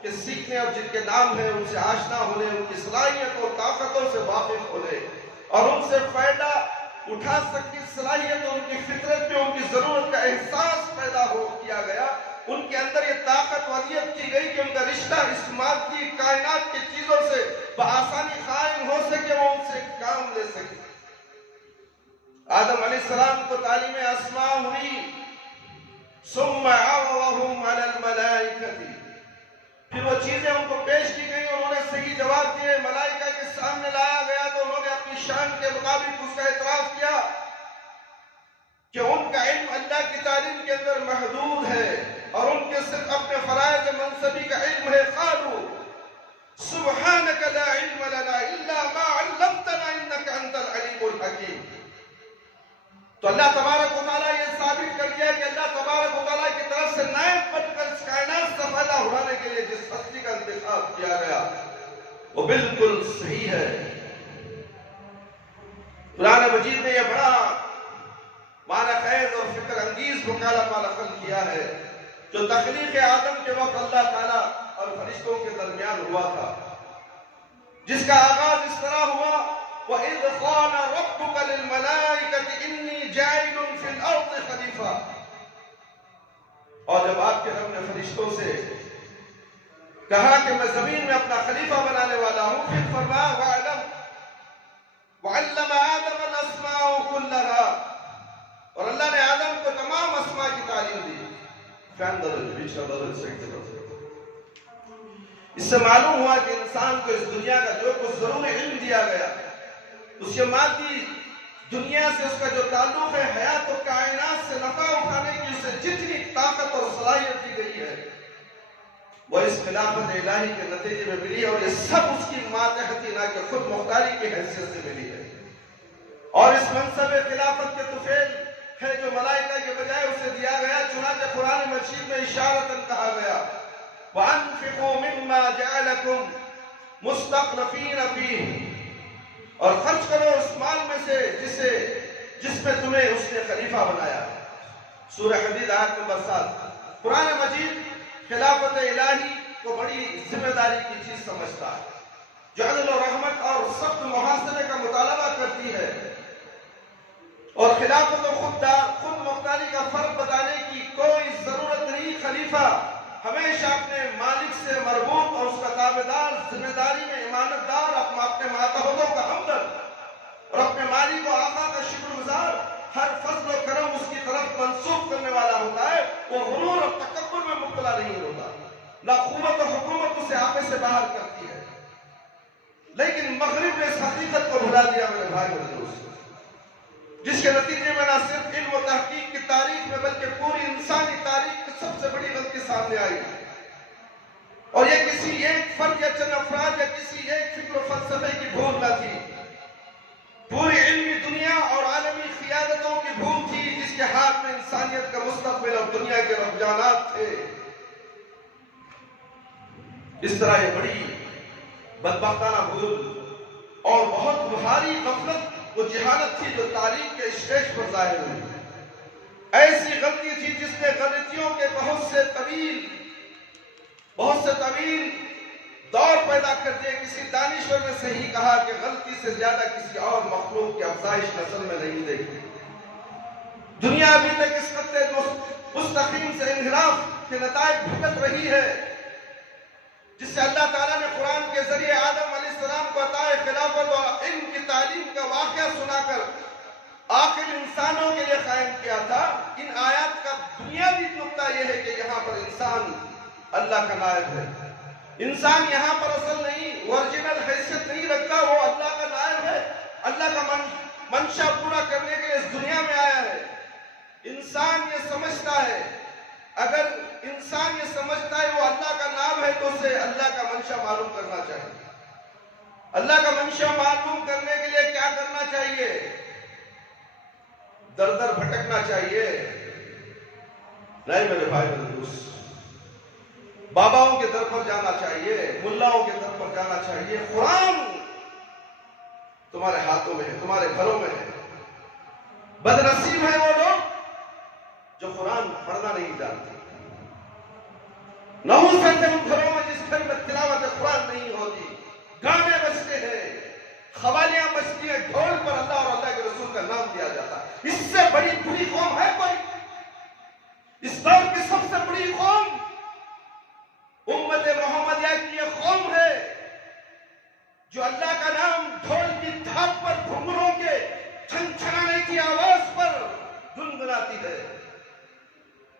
کے سیکھنے اور جن کے نام ہیں ان سے آشنا ہونے، ان کی صلاحیت اور طاقتوں سے واقف ہونے اور ان سے فائدہ اٹھا سکتی صلاحیت اور ان کی فطرت میں ان کی ضرورت کا احساس پیدا کیا گیا، ان کے اندر یہ طاقت وضعیت کی گئی کہ ان کا رشتہ اس مادی کائنات کی چیزوں سے بآسانی قائم ہو سکے، وہ ان سے کام لے سکے۔ آدم علیہ السلام کو تعلیم اسماء ہوئی، ثم عرضهم على الملائکۃ، پھر وہ چیزیں ان کو پیش کی گئی اور انہوں نے صحیح جواب دیے، ملائکہ کے سامنے لایا گیا تو انہوں نے اپنی شان کے مطابق اس کا اعتراف کیا کہ ان کا علم اللہ کی تعلیم کے اندر محدود ہے اور ان کے صرف اپنے فرائض منصبی کا علم ہے۔ قالوا سبحانک لا علم لنا الا ما علمتنا انک انت العلیم الحکیم۔ تو اللہ تبارک و تعالیٰ یہ ثابت کر دیا کہ اللہ تبارک و تعالیٰ کی طرف سے نائب بن کر اس کائنات سے فائدہ اٹھانے کے لیے جس بالکل صحیح ہے۔ قرآن مجید نے یہ بڑا معنی خیز اور فکر انگیز مکالمہ نقل کیا ہے جو تخلیق آدم کے وقت اللہ تعالیٰ اور فرشتوں کے درمیان ہوا تھا، جس کا آغاز اس طرح ہوا وَإِذْ قَالَ رَبُّكَ لِلْمَلَائِكَةِ إِنِّي جَاعِلٌ فِي الْأَرْضِ خَلِيفَةً، اور جب آپ کے رب نے فرشتوں سے کہا کہ میں زمین میں اپنا خلیفہ بنانے والا ہوں، پھر فرمایا وَعَلَّمَ آدَمَ الْأَسْمَاءَ كُلَّهَا، اور اللہ نے آدم کو تمام اسماء کی تعلیم دی۔ اس سے معلوم ہوا کہ انسان کو اس دنیا کا جو کچھ ضروری علم دیا گیا، اس کے مادی دنیا سے اس کا جو تعلق ہے، حیات و کائنات سے نفع اٹھانے کی اسے جتنی طاقت اور صلاحیت دی گئی ہے، وہ اس خلافت الہی کے نتیجے میں ملی، اور یہ سب اس کی ماتحتی نہ کہ خود مختاری کی حیثیت سے ملی ہے۔ اور اس منصب خلافت کے طفیل ہے جو ملائکہ کے بجائے اسے دیا گیا، چنانچہ قرآن مجید میں اشارتاً کہا گیا وَأَنفِقُوا مِمَّا جَعَلَكُمْ مُسْتَخْلَفِينَ فِيهِ، اور خرچ کرو اس مال میں سے جس میں تمہیں اس نے خلیفہ بنایا۔ سورہ حدید آیت نمبر 7۔ قرآن مجید خلافت الہی کو بڑی ذمہ داری کی چیز سمجھتا ہے، جو عدل و رحمت اور سخت محاسبے کا مطالبہ کرتی ہے، اور خلافت و خود مختاری کا فرق بتانے کی کوئی ضرورت نہیں۔ خلیفہ ہمیشہ اپنے مالک سے مربوط اور اس کا تابعدار، ذمہ داری میں امانت دار، اپنے ماتحتوں کا ہمدرد اور اپنے مالک و آقا کا شکر گزار، ہر فضل و کرم اس کی طرف منسوب کرنے والا ہوتا ہے۔ وہ غرور اور تکبر میں مبتلا نہیں ہوتا، نہ قوت و حکومت اسے آپے سے باہر کرتی ہے۔ لیکن مغرب نے اس حقیقت کو بھلا دیا میرے بھائی اور دوست، جس کے نتیجے میں نہ صرف علم و تحقیق کی تاریخ میں بلکہ پوری انسانی تاریخ کی سب سے بڑی غلطی سامنے آئی، اور یہ کسی ایک فرد یا چند افراد یا کسی ایک فکر و فلسفے کی بھول نہ تھی، پوری علمی دنیا اور عالمی قیادتوں کی بھول تھی، جس کے ہاتھ میں انسانیت کا مستقبل اور دنیا کے رجحانات تھے۔ اس طرح یہ بڑی بدبختانہ بھول اور بہت بھاری غفلت وہ جہالت تھی جو تاریخ کے اسٹیج پر ظاہر ہوئی۔ ایسی غلطی تھی جس نے غلطیوں کے بہت سے طویل دور پیدا کر دیے۔ کسی دانشور نے صحیح کہا کہ غلطی سے زیادہ کسی اور مخلوق کی افزائش نسل میں نہیں دیکھی۔ دنیا ابھی تک اس خطے مستقیم سے انحراف کے نتائج بھگت رہی ہے، جس سے اللہ تعالیٰ نے قرآن کے ذریعے آدم علیہ السلام کو عطائے خلافت اور علم کی تعلیم کا واقعہ سنا کر عاقل انسانوں کے لیے قائم کیا تھا۔ ان آیات کا بنیادی نقطہ یہ ہے کہ یہاں پر انسان اللہ کا نائب ہے۔ انسان یہاں پر اصل نہیں، اوریجنل حیثیت نہیں رکھتا، وہ اللہ کا نائب ہے، اللہ کا منشا پورا کرنے کے لیے اس دنیا میں آیا ہے۔ انسان یہ سمجھتا ہے، اگر انسان یہ سمجھتا ہے وہ اللہ کا نام ہے تو اسے اللہ کا منشا معلوم کرنا چاہیے۔ اللہ کا منشا معلوم کرنے کے لیے کیا کرنا چاہیے؟ در در بھٹکنا چاہیے؟ نہیں میرے بھائی دوست، باباؤں کے در پر جانا چاہیے، ملاؤں کے در پر جانا چاہیے۔ قرآن تمہارے ہاتھوں میں ہے، تمہارے گھروں میں ہے۔ بدنصیب ہیں وہ لوگ جو قرآن پڑھنا نہیں جانتے، نحوست ہے ان گھروں میں جس گھر میں تلاوت قرآن نہیں ہوتی، گانے بجتے ہیں، قوالیاں بجتی ہیں، ڈھول پر اللہ اور اللہ کے رسول کا نام دیا جاتا ہے۔ اس سے بڑی بری قوم ہے کوئی؟ اس دور کی سب سے بڑی قوم امت محمدیہ کی یہ قوم ہے جو اللہ کا نام ڈھول کی دھاک پر، گھنگروں کے چھنچھنانے کی آواز پر گنگناتی ہے۔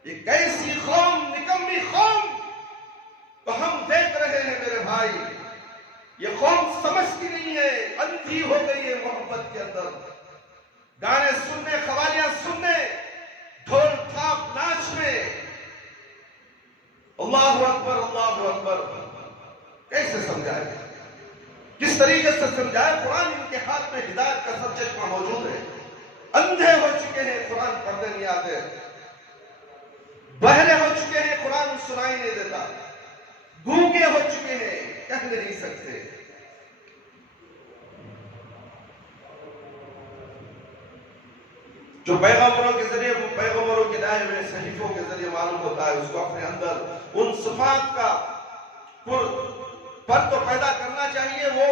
یہ کیسی قوم، نکمی قوم تو ہم دیکھ رہے ہیں میرے بھائی۔ یہ قوم سمجھتی نہیں ہے، اندھی ہو گئی ہے محبت کے اندر۔ گانے سننے، قوالیاں سننے، ڈھول تھاپ ناچنے، اللہ اکبر اللہ اکبر، کیسے سمجھائے؟ کس طریقے سے سمجھائے؟ قرآن ان کے ہاتھ میں ہدایت کا سب چشمہ موجود ہے، اندھے ہو چکے ہیں، قرآن پڑھنے نہیں آتے، بہرے ہو چکے ہیں، قرآن سنائی نہیں دیتا، گونگے ہو چکے ہیں، کہہ نہیں سکتے۔ جو پیغمبروں کے ذریعے پیغمبروں کے لائے ہوئے صحیفوں کے ذریعے معلوم ہوتا ہے، اس کو اپنے اندر ان صفات کا پر تو پیدا کرنا چاہیے۔ وہ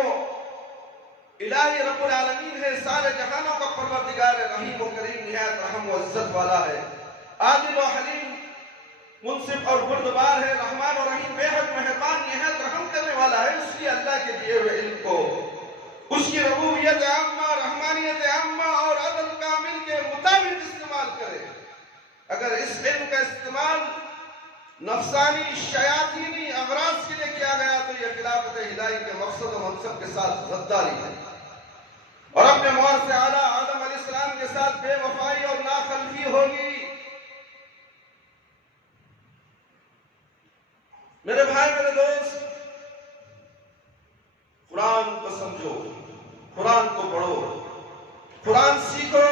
الہی رب العالمین ہے، سارے جہانوں کا پروردگار ہے، رحیم و کریم، نہایت رحم و عزت والا ہے، عادل و حلیم، منصف اور بردبار ہے، رحمان و رحیم، بے حد مہربان، نہایت رحم کرنے والا ہے۔ اس لیے اللہ کے دیے ہوئے علم کو اس کی ربوبیت عامہ، رحمانیت عامہ اور عدل کامل کے مطابق استعمال کرے۔ اگر اس علم کا استعمال نفسانی شیاطینی اغراض کے لیے کیا گیا تو یہ خلافت الہی کے مقصد و منصب کے ساتھ غداری ہے، اور اپنے مورث اعلیٰ آدم علیہ السلام کے ساتھ بے وفائی اور ناخلفی ہوگی۔ میرے بھائی، میرے دوست، قرآن کو سمجھو، قرآن کو پڑھو، قرآن سیکھو،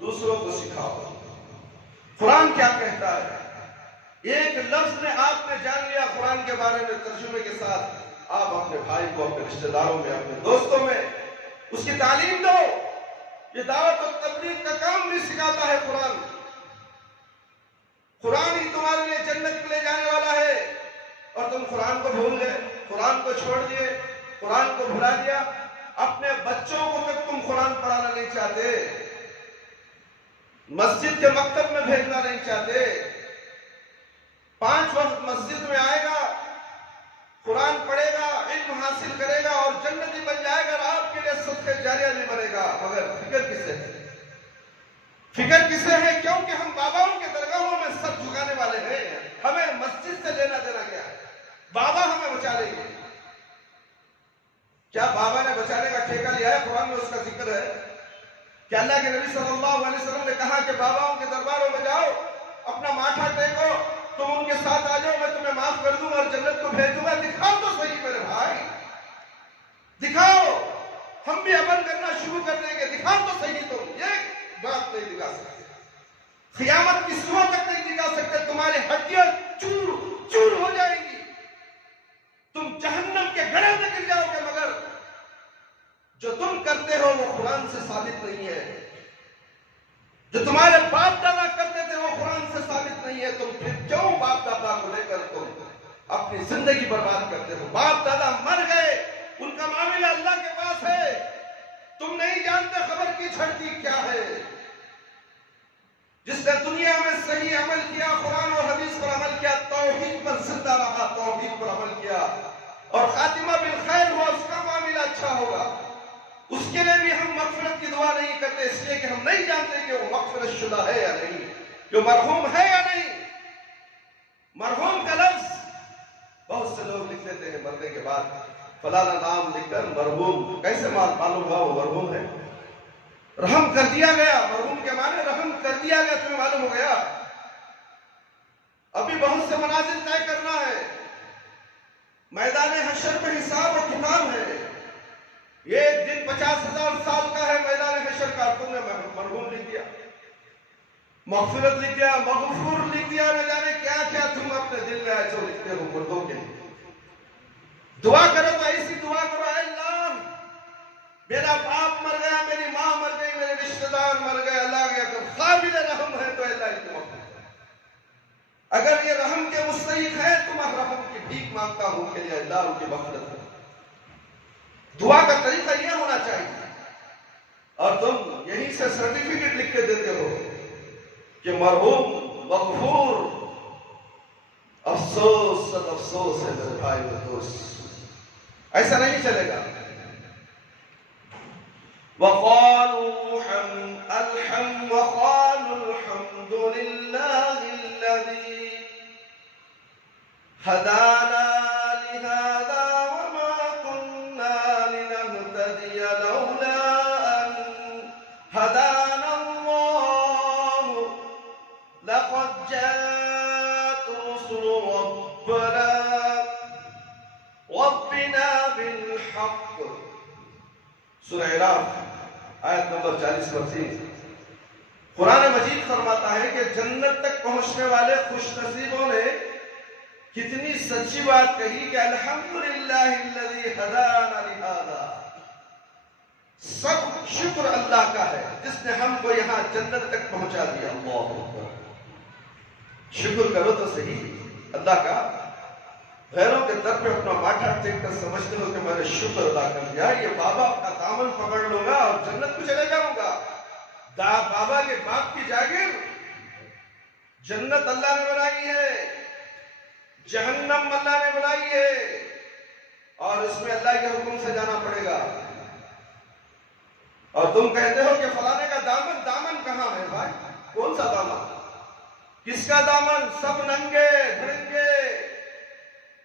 دوسروں کو سکھاؤ۔ قرآن کیا کہتا ہے؟ ایک لفظ میں آپ نے جان لیا قرآن کے بارے میں، ترجمے کے ساتھ آپ اپنے بھائی کو، اپنے رشتہ داروں میں، اپنے دوستوں میں اس کی تعلیم دو۔ یہ دعوت و تبلیغ کا کام بھی سکھاتا ہے قرآن۔ قرآن ہی تمہارے لیے جنت میں لے جانے والا ہے، اور تم قرآن کو بھول گئے، قرآن کو چھوڑ دیے، قرآن کو بھلا دیا۔ اپنے بچوں کو تک تم قرآن پڑھانا نہیں چاہتے، مسجد کے مکتب میں بھیجنا نہیں چاہتے۔ 5 وقت مسجد میں آئے گا، قرآن پڑھے گا، علم حاصل کرے گا اور جنتی بن جائے گا، اور آپ کے لیے صدقہ جاریہ بھی بنے گا۔ مگر فکر کسے ہے؟ فکر کسے ہے؟ کیونکہ ہم باباؤں کے درگاہوں میں سر جھکانے والے ہیں۔ ہمیں مسجد سے لینا دینا کیا ہے؟ بابا ہمیں بچا لیں گے۔ کیا بابا نے بچانے کا ٹھیکہ لیا ہے؟ قرآن میں اس کا ذکر ہے کہ اللہ کے نبی صلی اللہ علیہ وسلم نے کہا کہ باباؤں کے درباروں میں جاؤ، اپنا ماتھا ٹیکو، تم ان کے ساتھ آ جاؤ، میں تمہیں معاف کر دوں گا اور جنت کو بھیج دوں گا۔ دکھاؤ تو صحیح میرے بھائی، دکھاؤ، ہم بھی عمل کرنا شروع کر دیں گے۔ دکھاؤ تو صحیح، تم یہ بات نہیں دکھا سکتے، قیامت کی صبح تک نہیں دکھا سکتے، تمہاری ہڈیاں چور چور ہو جائیں گی، تم جہنم کے گڑھے میں گر جاؤ گے، مگر جو تم کرتے ہو وہ قرآن سے ثابت نہیں ہے۔ جو تمہارے باپ دادا کرتے تھے وہ قرآن سے ثابت نہیں ہے۔ تم پھر کیوں باپ دادا کو لے کر تم اپنی زندگی برباد کرتے ہو؟ باپ دادا مر گئے، ان کا معاملہ اللہ کے پاس ہے، تم نہیں جانتے خبر کی چھڑتی کیا ہے۔ جس نے دنیا میں صحیح عمل کیا، قرآن اور حدیث پر عمل کیا، توحید پر زندہ رہا، توحید پر عمل کیا اور خاتمہ بالخیر ہوا، اس کا معاملہ اچھا ہوگا۔ اس کے لیے بھی ہم مغفرت کی دعا نہیں کرتے، اس لیے کہ ہم نہیں جانتے کہ وہ مغفرت شدہ ہے یا نہیں، جو مرحوم ہے یا نہیں۔ مرحوم کا لفظ بہت سے لوگ لکھ دیتے ہیں مرنے کے بعد، فلانا نام لکھ کر مرحوم، کیسے معلوم ہوا وہ مرحوم ہے؟ رحم کر دیا گیا، مرحوم کے معنی رحم کر دیا گیا، تمہیں معلوم ہو گیا۔ ابھی بہت سے منازل طے کرنا ہے، میدان حشر میں حساب و کتاب ہے۔ یہ ایک دن 50,000 سال کا ہے میدان حشر کا، تم نے مرحوم لکھ دیا، مغفرت لکھ دیا، مغفور لکھ دیا، نہ جانے کیا کیا تم اپنے دل میں ایسے لکھتے ہو مردوں کے لیے۔ دعا کرو تو ایسی دعا کرو، اے اللہ میرا باپ مر گیا، میری ماں مر گئی، میرے رشتہ دار مر گئے، اللہ کے اگر قابل رحم ہے تو اللہ ان کو مغفرت کرے، اگر یہ رحم کے مستحق ہے تو میں رحم کی بھیک مانگتا ہوں کہ اللہ ان کی مغفرت کرے۔ دعا کا طریقہ یہ ہونا چاہیے، اور تم یہیں سے سرٹیفکیٹ لکھ کے دیتے ہو کہ مرحوم مغفور۔ افسوس، سب افسوس ہے میرے بھائی و دوست، ایسا نہیں چلے گا۔ وقالوا الحمد لله الذي هدانا لهذا وما كنا لنهتدي لولا أن هدانا الله لقد جاءت رسل ربنا بالحق۔ سورہ اعراف آیت نمبر 40-35۔ قرآن مجید فرماتا ہے کہ جنت تک پہنچنے والے خوش نصیبوں نے کتنی سچی بات کہی کہ الحمدللہ الذی ہدانا لہذا، سب شکر اللہ کا ہے جس نے ہم کو یہاں جنت تک پہنچا دیا. اللہ اکبر. شکر کرو تو صحیح اللہ کا. غیروں کے در پہ اپنا ماتھا ٹیک کر سمجھتے ہو کہ میں نے شکر ادا کر دیا, یہ بابا کا دامن پکڑ لوں گا اور جنت کو چلے جاؤں گا. بابا کے باپ کی جاگیر. جنت اللہ نے بنائی ہے, جہنم اللہ نے بنائی ہے, اور اس میں اللہ کے حکم سے جانا پڑے گا. اور تم کہتے ہو کہ فلانے کا دامن. دامن کہاں ہے بھائی؟ کون سا دامن؟ کس کا دامن؟ سب ننگے دھڑنگے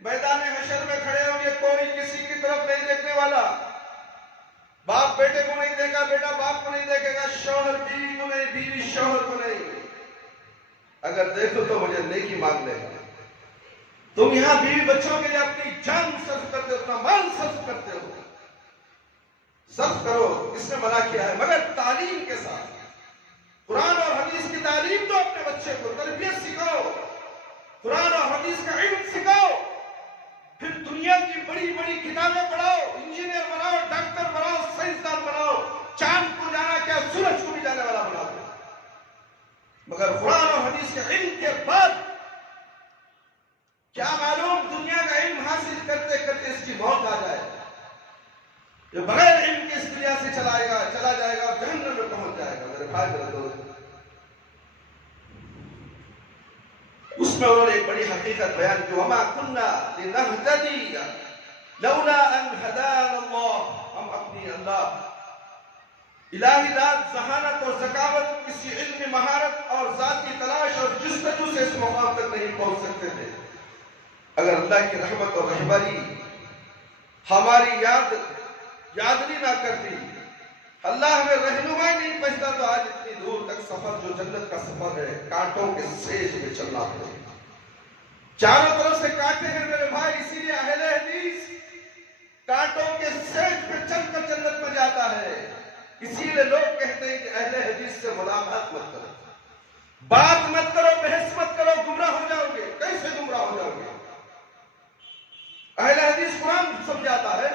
میدان حشر میں کھڑے ہوں گے, کوئی کسی کی طرف نہیں دیکھنے والا. باپ بیٹے کو نہیں دیکھا, بیٹا باپ کو نہیں دیکھے گا, شوہر بیوی کو نہیں, بیوی شوہر کو نہیں. اگر دیکھو تو مجھے نیکی مانگ لے. تم یہاں بیوی بچوں کے لیے اپنی جان صرف کرتے ہو, اپنا مال صرف کرتے ہو. صرف کرو, اس نے منع کیا ہے, مگر تعلیم کے ساتھ. قرآن اور حدیث کی تعلیم دو اپنے بچے کو, تربیت سکھاؤ, قرآن اور حدیث کا علم سکھاؤ. پھر دنیا کی بڑی بڑی کتابیں پڑھاؤ, انجینئر بناؤ, ڈاکٹر بناؤ, سائنسدان بناؤ, چاند کو جانا کیا سورج کو بھی جانے والا بنا دو. مگر قرآن اور حدیث کے علم کے بعد کیا معلوم دنیا کا علم حاصل کرتے کرتے اس کی موت آ جائے. یہ بغیر علم کے اس دنیا سے چلا جائے گا اور جہنم میں پہنچ جائے گا. میرے بھائی میرے دوست, اس میں انہوں نے ایک بڑی حقیقت بیان کی. وما كنا لنهتدي لولا ان هدانا الله. ہم اپنی اللہ الہی ذات ذہانت اور ذکاوت, کسی علمی مہارت اور ذاتی تلاش اور جستجو سے اس مقام تک نہیں پہنچ سکتے تھے اگر اللہ کی رحمت اور رہبری ہماری یادگیری نہ کرتی, اللہ ہمیں رہنمائی نہیں پہنچتا تو آج اتنی دور تک سفر جو جنت کا سفر ہے کانٹوں کے سیج میں چلنا پڑے. چاروں طرف سے کانٹے ہیں میرے بھائی, اسی لیے اہل حدیث کانٹوں کے سیج پہ چل کر جنت میں جاتا ہے. اسی لیے لوگ کہتے ہیں کہ اہل حدیث سے ملاقات مت کرو, بات مت کرو, بحث مت کرو, گمراہ ہو جاؤ گے. کیسے گمراہ ہو جاؤ گے؟ اہل حدیث قرآن سمجھاتا ہے,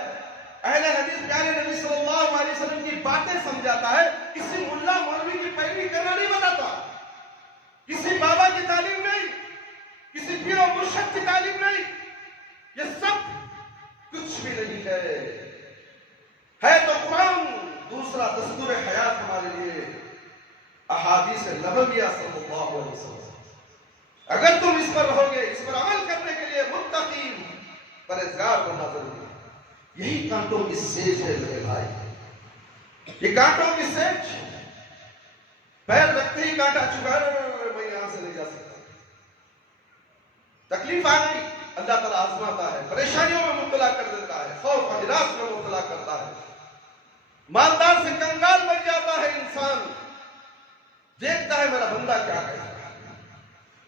اہل حدیث پیارے نبی صلی اللہ علیہ وسلم کی باتیں سمجھاتا ہے. کسی ملا مولوی کی پیروی کرنا نہیں بتاتا, کسی بابا کی تعلیم نہیں, کسی پیر و مرشد کی تعلیم نہیں. یہ سب کچھ بھی نہیں ہے تو قرآن. دوسرا دستور حیات ہمارے لیے احادیث نبویہ صلی اللہ علیہ وسلم. اگر تم اس پر رہو گے, اس پر عمل کرنے کے لیے متقی پرہیزگار بننا ضروری ہے. یہی کانٹوں کی سیج ہے میرے بھائی, یہ کانٹوں کی سیج. پیر رکھتے ہی کانٹا چکا, میں یہاں سے نہیں جا سکتا. تکلیف آ گئی, اللہ تعالیٰ آزماتا ہے, پریشانیوں میں مبتلا کر دیتا ہے, خوف و ہراس میں مبتلا کرتا ہے. مالدار سے کنگال بن جاتا ہے انسان, دیکھتا ہے میرا بندہ کیا کرے گا.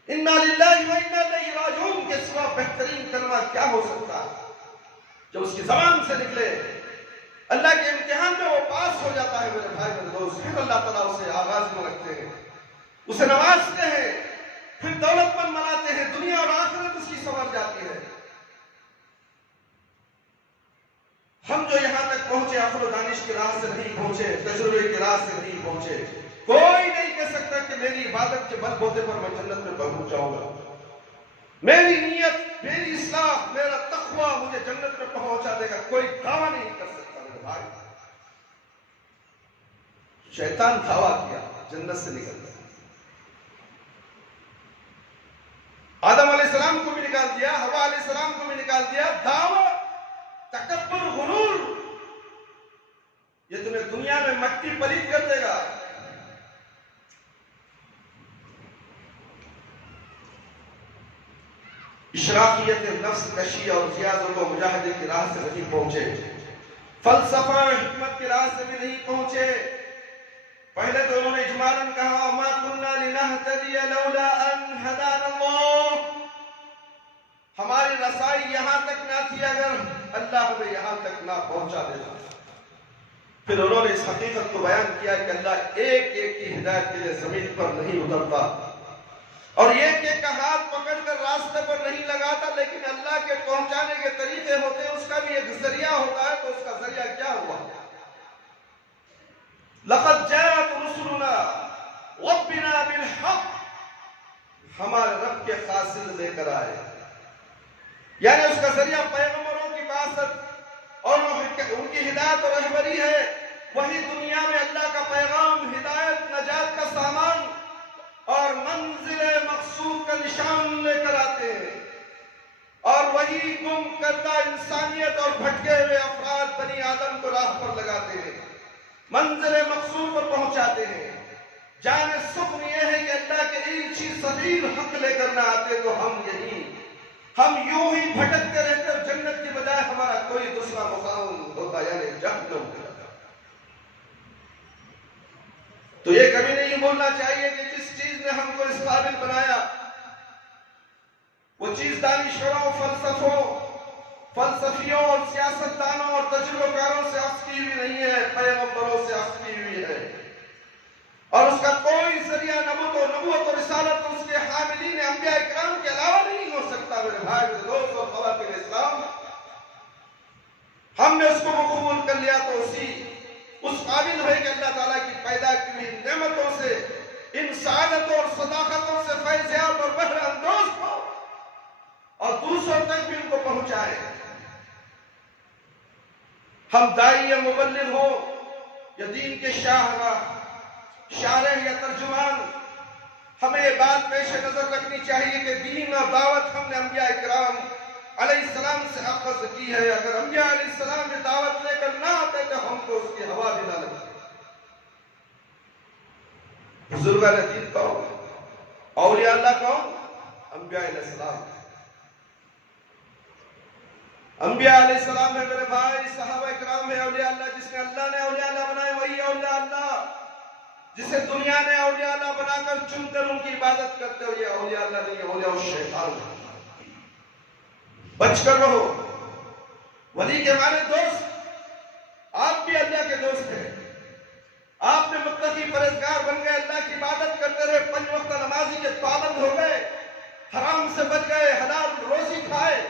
انا للہ و انا الیہ راجعون کے سوا بہترین کلمہ کیا ہو سکتا ہے جو اس کی زبان سے نکلے. اللہ کے امتحان میں وہ پاس ہو جاتا ہے میرے بھائی میرے دوست. پھر اللہ تعالیٰ اسے آغاز میں رکھتے ہیں, اسے نوازتے ہیں, پھر دولت مند بناتے ہیں, دنیا اور آخرت اس کی سنور جاتی ہے. ہم جو یہاں تک پہنچے عقل و دانش کی راہ سے نہیں پہنچے, تجربے کی راہ سے نہیں پہنچے. کوئی نہیں کہہ سکتا کہ میری عبادت کے بل بوتے پر میں جنت میں پہنچ جاؤں گا. میری نیت, میری اصلاح, میرا تقوی مجھے جنت میں پہنچا دے گا. کوئی دعویٰ نہیں کر سکتا میرے بھائی. شیطان دعویٰ کیا, جنت سے نکل گیا. آدم علیہ السلام کو بھی نکال دیا, حوا علیہ السلام کو بھی نکال دیا. دعویٰ, تکبر, غرور, یہ تمہیں دنیا میں مٹی پلیت کر دے گا. اشراقیت نفس کشی اور زیادت و مجاہدے کی راہ سے نہیں پہنچے, فلسفہ اور حکمت کی راہ سے بھی نہیں پہنچے. پہلے تو انہوں نے اجمالاً کہا وما كنا لنهتدي لولا ان هدانا الله. ہماری رسائی یہاں تک نہ تھی اگر اللہ ہمیں یہاں تک نہ پہنچا دیتا. پھر انہوں نے اس حقیقت کو بیان کیا کہ اللہ ایک ایک کی ہدایت کے لیے زمین پر نہیں اترتا اور ایک ایک کا ہاتھ پکڑ کر راستے پر نہیں لگاتا, لیکن اللہ کے پہنچانے کے طریقے ہوتے ہیں, اس کا بھی ایک ذریعہ ہوتا ہے. تو اس کا ذریعہ کیا ہوا؟ لقد جاءت رسلنا ربنا بالحق، ہمارے رب کے قاصد لے کر آئے، یعنی اس کا ذریعہ پیغمبروں کی بعثت اور ان کی ہدایت اور رہبری ہے۔ وہی دنیا میں اللہ کا پیغام، ہدایت، نجات کا سامان اور منزل مقصود کا نشان لے کر آتے ہیں، اور وہی گم کردہ انسانیت اور بھٹکے ہوئے افراد بنی آدم کو راہ پر لگاتے ہیں، منزل مقصود پر پہنچاتے ہیں۔ جان سکون یہ ہے کہ اللہ کے ایک چیز سبیل حق لے کر نہ آتے تو ہم یوں ہی بھٹکتے رہتے، اور جنت کی بجائے ہمارا کوئی دوسرا مقام ہوتا، یعنی جہنم کا۔ تو یہ کبھی نہیں بولنا چاہیے کہ جس چیز نے ہم کو اس قابل بنایا وہ چیز دانشوروں، فلسفیوں اور سیاستدانوں اور تجربہ کاروں سے اخذ کی ہوئی نہیں ہے، پیغمبروں سے اخذ کی ہوئی ہے، اور اس کا کوئی ذریعہ نبوت اور رسالت اس کے حاملین انبیاء اکرام کے علاوہ نہیں ہو سکتا۔ میرے بھائی، میرے دوست اور خواتین اسلام، ہم نے اس کو قبول کر لیا تو اس قابل ہے کہ اللہ تعالیٰ کی پیدا کی ہوئی نعمتوں سے، ان سعادتوں اور صداقتوں سے فیضیاب اور بہرہ اندوز ہو، اور دوسروں تک بھی ان کو پہنچائے۔ ہم داعی یا مبلغ ہو یا دین کے شارح یا ترجمان، ہمیں یہ بات پیش نظر رکھنی چاہیے کہ دین اور دعوت ہم نے انبیاء اکرام علیہ السلام سے اخذ کی ہے۔ اگر انبیاء علیہ السلام نے دعوت لے کر نہ آتے تو ہم کو اس کی ہوا بھی نہ لگتی۔ بزرگان دین کون؟ اولیاء اللہ کون؟ انبیاء علیہ السلام۔ انبیاء علیہ السلام ہے میرے بھائی، صحابہ اکرام ہے اولیاء اللہ۔ جس نے اللہ نے اولیاء اللہ بنائے وہی اولیاء اللہ، جسے دنیا نے اولیاء اللہ بنا کر چن کر ان کی عبادت کرتے ہوئے اولیاء اللہ نہیں، اولیاء الشیطان ہے۔ بچ کر رہو۔ ولی کے معنی دوست، آپ بھی اللہ کے دوست ہیں۔ آپ نے متقی پرہیزگار بن گئے، اللہ کی عبادت کرتے رہے، 5 وقت نمازی کے پابند ہو گئے، حرام سے بچ گئے، حلال روزی کھائے،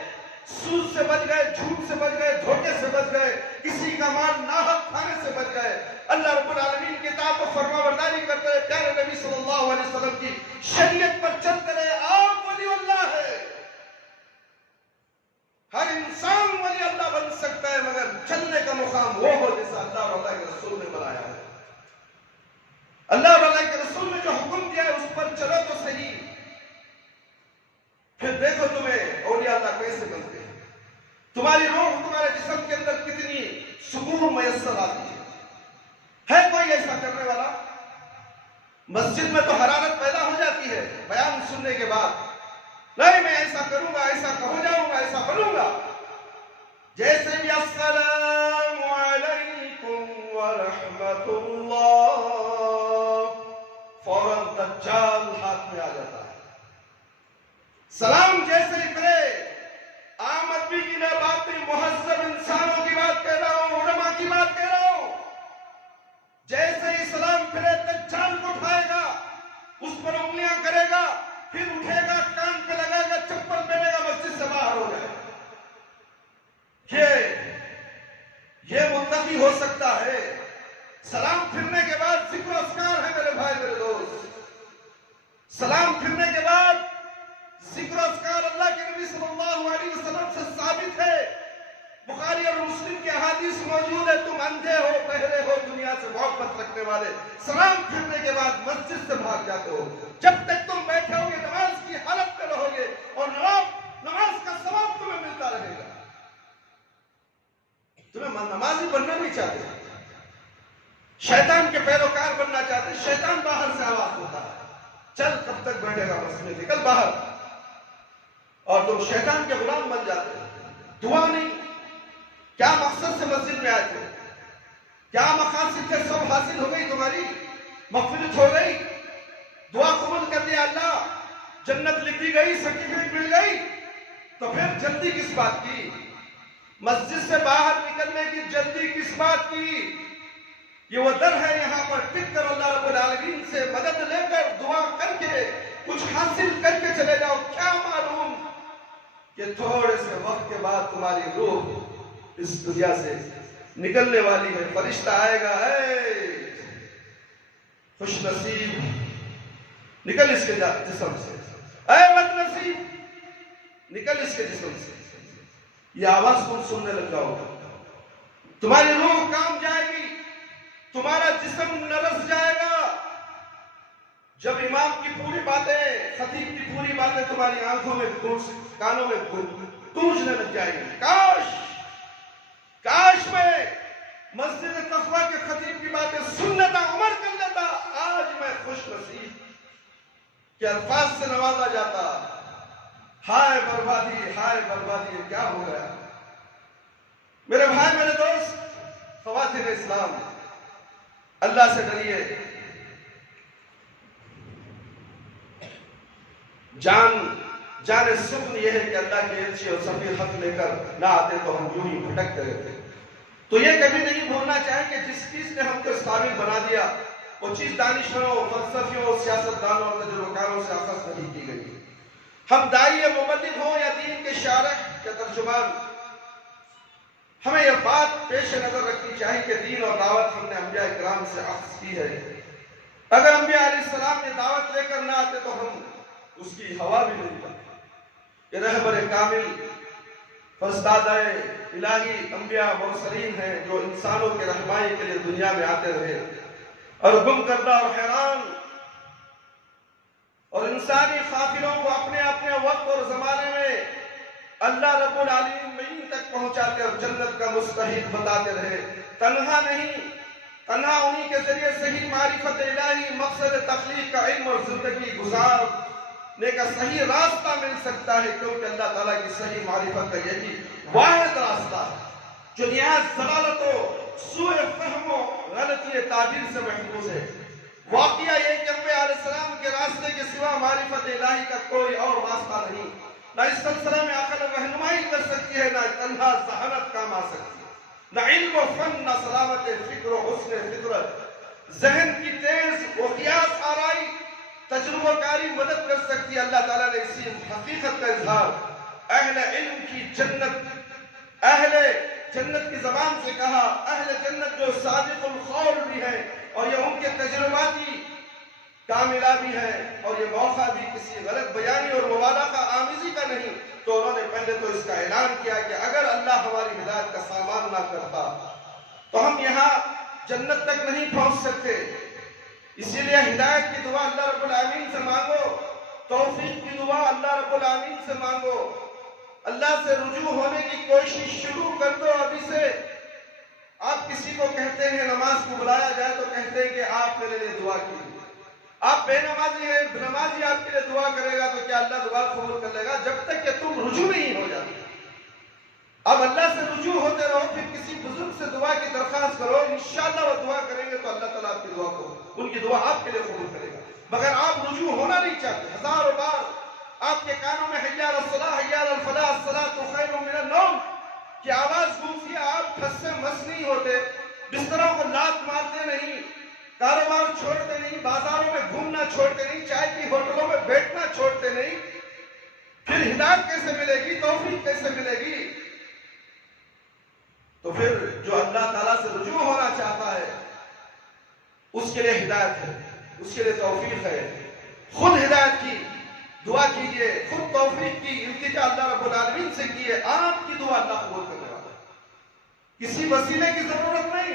سود سے بچ گئے، جھوٹ سے بچ گئے، دھوکے سے بچ گئے، کسی کا مال ناحق کھانے سے بچ گئے، اللہ رب العالمین کی اطاعت کو فرما برداری کرتے رہے، پیارے نبی صلی اللہ علیہ وسلم کی شریعت پر چلتے رہے، آپ ولی اللہ ہے۔ ہر انسان ولی اللہ بن سکتا ہے، مگر چلنے کا مقام وہ ہو جیسا اللہ اور اللہ کے رسول نے بنایا ہے۔ اللہ اور اللہ کے رسول نے جو حکم دیا ہے اس پر چلو تو صحیح، پھر دیکھو تمہیں اولیاء اللہ کیسے بنتے ہیں، تمہاری روح تمہارے جسم کے اندر کتنی سکون میسر آتی ہے کوئی ایسا کرنے والا؟ مسجد میں تو حرارت پیدا ہو جاتی ہے بیان سننے کے بعد، نہیں میں ایسا کروں گا، ایسا ہو جاؤں گا، ایسا بنوں گا، جیسے بھی السلام علیکم ورحمت اللہ، فوراً دجال ہاتھ میں آ جاتا ہے۔ سلام جیسے ہی کرے، عام آدمی کی نہ بات نہیں، مہذب انسانوں کی بات کہہ رہا ہوں، علماء کی بات کہہ رہا ہوں، جیسے ہی سلام پھرے دجال کو اٹھائے گا، اس پر انگلیاں کرے گا، پھر اٹھے گا، کان پہ لگائے گا، چپل پہنے گا، مسجد سے باہر ہو جائے گا۔ یہ متقی ہو سکتا ہے۔ سلام پھرنے کے بعد ذکر و اذکار ہے میرے بھائی میرے دوست، سلام پھرنے کے بعد ذکر و اذکار اللہ کے نبی صلی اللہ علیہ وسلم سے ثابت ہے، بخاری اور مسلم کی احادیث موجود ہے، تم اندھے ہو، بہرے ہو، دنیا سے محبت رکھنے والے، سلام پھرنے کے بعد مسجد سے بھاگ جاتے ہو، جب تک تم بیٹھے ہوگے نماز کی حالت میں رہو گے، اور نماز کا ثواب تمہیں ملتا رہے گا۔ تمہیں نمازی بننا نہیں چاہتے، شیطان کے پیروکار بننا چاہتے، شیطان باہر سے آواز ہوتا ہے، چل کب تک بیٹھے گا مسجد میں، نکل باہر، اور تم شیطان کے غلام بن جاتے۔ دعا نہیں، کیا مقصد سے مسجد میں آئے تھے، کیا مقاصد سے سب حاصل ہو گئی، تمہاری مغفرت ہو گئی، دعا قبول کر دیا اللہ، جنت لکھ دی گئی، سرٹیفکیٹ مل گئی، تو پھر جلدی کس بات کی؟ مسجد سے باہر نکلنے کی جلدی کس بات کی؟ یہ وہ در ہے، یہاں پر ٹک کر اللہ رب العالمین سے مدد لے کر دعا کر کے کچھ حاصل کر کے چلے جاؤ، کیا معلوم کہ تھوڑے سے وقت کے بعد تمہاری روح اس دنیا سے نکلنے والی ہے، فرشتہ آئے گا، اے خوش نصیب نکل اس کے جسم سے، اے بد نصیب نکل اس کے جسم سے۔ یہ آواز تم سننے لگ جاؤ گا، تمہاری روح کام جائے گی، تمہارا جسم نرس جائے گا۔ جب امام کی پوری باتیں، خطیب کی پوری باتیں تمہاری آنکھوں میں کانوں میں گونجنے لگ جائیں گی، کاش میں مسجد تقویٰ کے خطیب کی باتیں سن لیتا، عمر کر لیتا، آج میں خوش نصیب کے الفاظ سے نوازا جاتا۔ ہائے بربادی یہ کیا ہو گیا؟ میرے بھائی، میرے دوست، خواتین اسلام، اللہ سے ڈریے۔ جان سکن یہ ہے کہ اللہ کے ایلچی اور سفیر حق لے کر نہ آتے تو ہم یوں ہی بھٹکتے رہتے۔ تو یہ کبھی نہیں بھولنا چاہیں کہ جس چیز نے ہم کو اس قابل بنا دیا وہ چیز دانشوروں، فلسفیوں، سیاستدانوں اور تجربہ سے اخذ نہیں کی گئی۔ ہم داعی مبلغ ہوں یا دین کے شارح یا ترجمان، ہمیں یہ بات پیش نظر رکھنی چاہیے کہ دین اور دعوت ہم نے انبیاء کرام سے اخذ کی ہے۔ اگر انبیاء علیہ السلام نے دعوت لے کر نہ آتے تو ہم اس کی ہوا بھی نہیں پاتے۔ یہ رہبر کامل، فرزدادہ الہی انبیاء مرسلین ہیں جو انسانوں کے رہنمائی کے لیے دنیا میں آتے رہے اور گم کردہ اور حیران اور انسانی قافلوں کو اپنے اپنے وقت اور زمانے میں اللہ رب العالمین تک پہنچاتے اور جنت کا مستحق بتاتے رہے۔ تنہا نہیں، تنہا انہی کے ذریعے صحیح معرفت الہی، مقصد تخلیق کا علم اور زندگی گزارنے کا صحیح راستہ مل سکتا ہے، کیونکہ اللہ تعالیٰ کی صحیح معرفت کا یہی واحد راستہ ہے جو نہایت ضلالت و سوء فہم و غلطی تعبیر سے محفوظ ہے۔ واقعہ یہ کہ انبیاء علیہ السلام کے راستے کے سوا معرفت الہی کا کوئی اور راستہ نہیں، نہ اس سلسلے میں عقل رہنمائی کر سکتی ہے، نہ تنہا ذہانت کام آ سکتی ہے، نہ علم و فن، نہ سلامت فکر و حسن فطرت، ذہن کی تیز و قیاس آرائی، تجربہ کاری مدد کر سکتی ہے۔ اللہ تعالیٰ نے اسی حقیقت کا اظہار اہل علم کی اہل جنت کی زبان سے کہا۔ اہل جنت جو صادق القول بھی ہے اور یہ ان کے تجرباتی کاملہ بھی ہے، اور یہ موقع بھی کسی غلط بیانی اور مبالغہ آمیزی کا نہیں، تو انہوں نے پہلے تو اس کا اعلان کیا کہ اگر اللہ ہماری ہدایت کا سامان نہ کرتا تو ہم یہاں جنت تک نہیں پہنچ سکتے۔ اسی لیے ہدایت کی دعا اللہ رب العالمین سے مانگو، توفیق کی دعا اللہ رب العالمین سے مانگو، اللہ سے رجوع ہونے کی کوشش شروع کر دو ابھی سے۔ آپ کسی کو کہتے ہیں نماز کو بلایا جائے تو کہتے ہیں کہ آپ میرے لیے دعا کیجیے۔ آپ بے نمازی ہیں، نمازی آپ کے لیے دعا کرے گا تو کیا اللہ دعا قبول کر لے گا؟ جب تک کہ تم رجوع نہیں ہو جاتے۔ اب اللہ سے رجوع ہوتے رہو، پھر کسی بزرگ سے دعا کی درخواست کرو، انشاءاللہ وہ دعا کریں گے تو اللہ تعالیٰ آپ کی دعا کو، ان کی دعا آپ کے لیے قبول کرے گا۔ مگر آپ رجوع ہونا نہیں چاہتے، ہزاروں بار آپ کے کانوں میں حی علی الصلاۃ، حی علی الفلاح، الصلاۃ خیر من النوم کی آواز گونجتی ہے، آپ پھنس سے مس نہیں ہوتے، بستروں کو لات مارتے نہیں، کاروبار چھوڑتے نہیں، بازاروں میں گھومنا چھوڑتے نہیں، چائے کی ہوٹلوں میں بیٹھنا چھوڑتے نہیں، پھر ہدایت کیسے ملے گی؟ توفیق کیسے ملے گی؟ تو پھر جو اللہ تعالیٰ سے رجوع ہونا چاہتا ہے اس کے لیے ہدایت ہے، اس کے لیے توفیق ہے۔ خود ہدایت کی دعا کیجئے، خود توفیق کی التجا اللہ رب العالمین سے کیے، آپ کی دعا اللہ قبول کرنے والا ہے۔ کسی وسیلے کی ضرورت نہیں،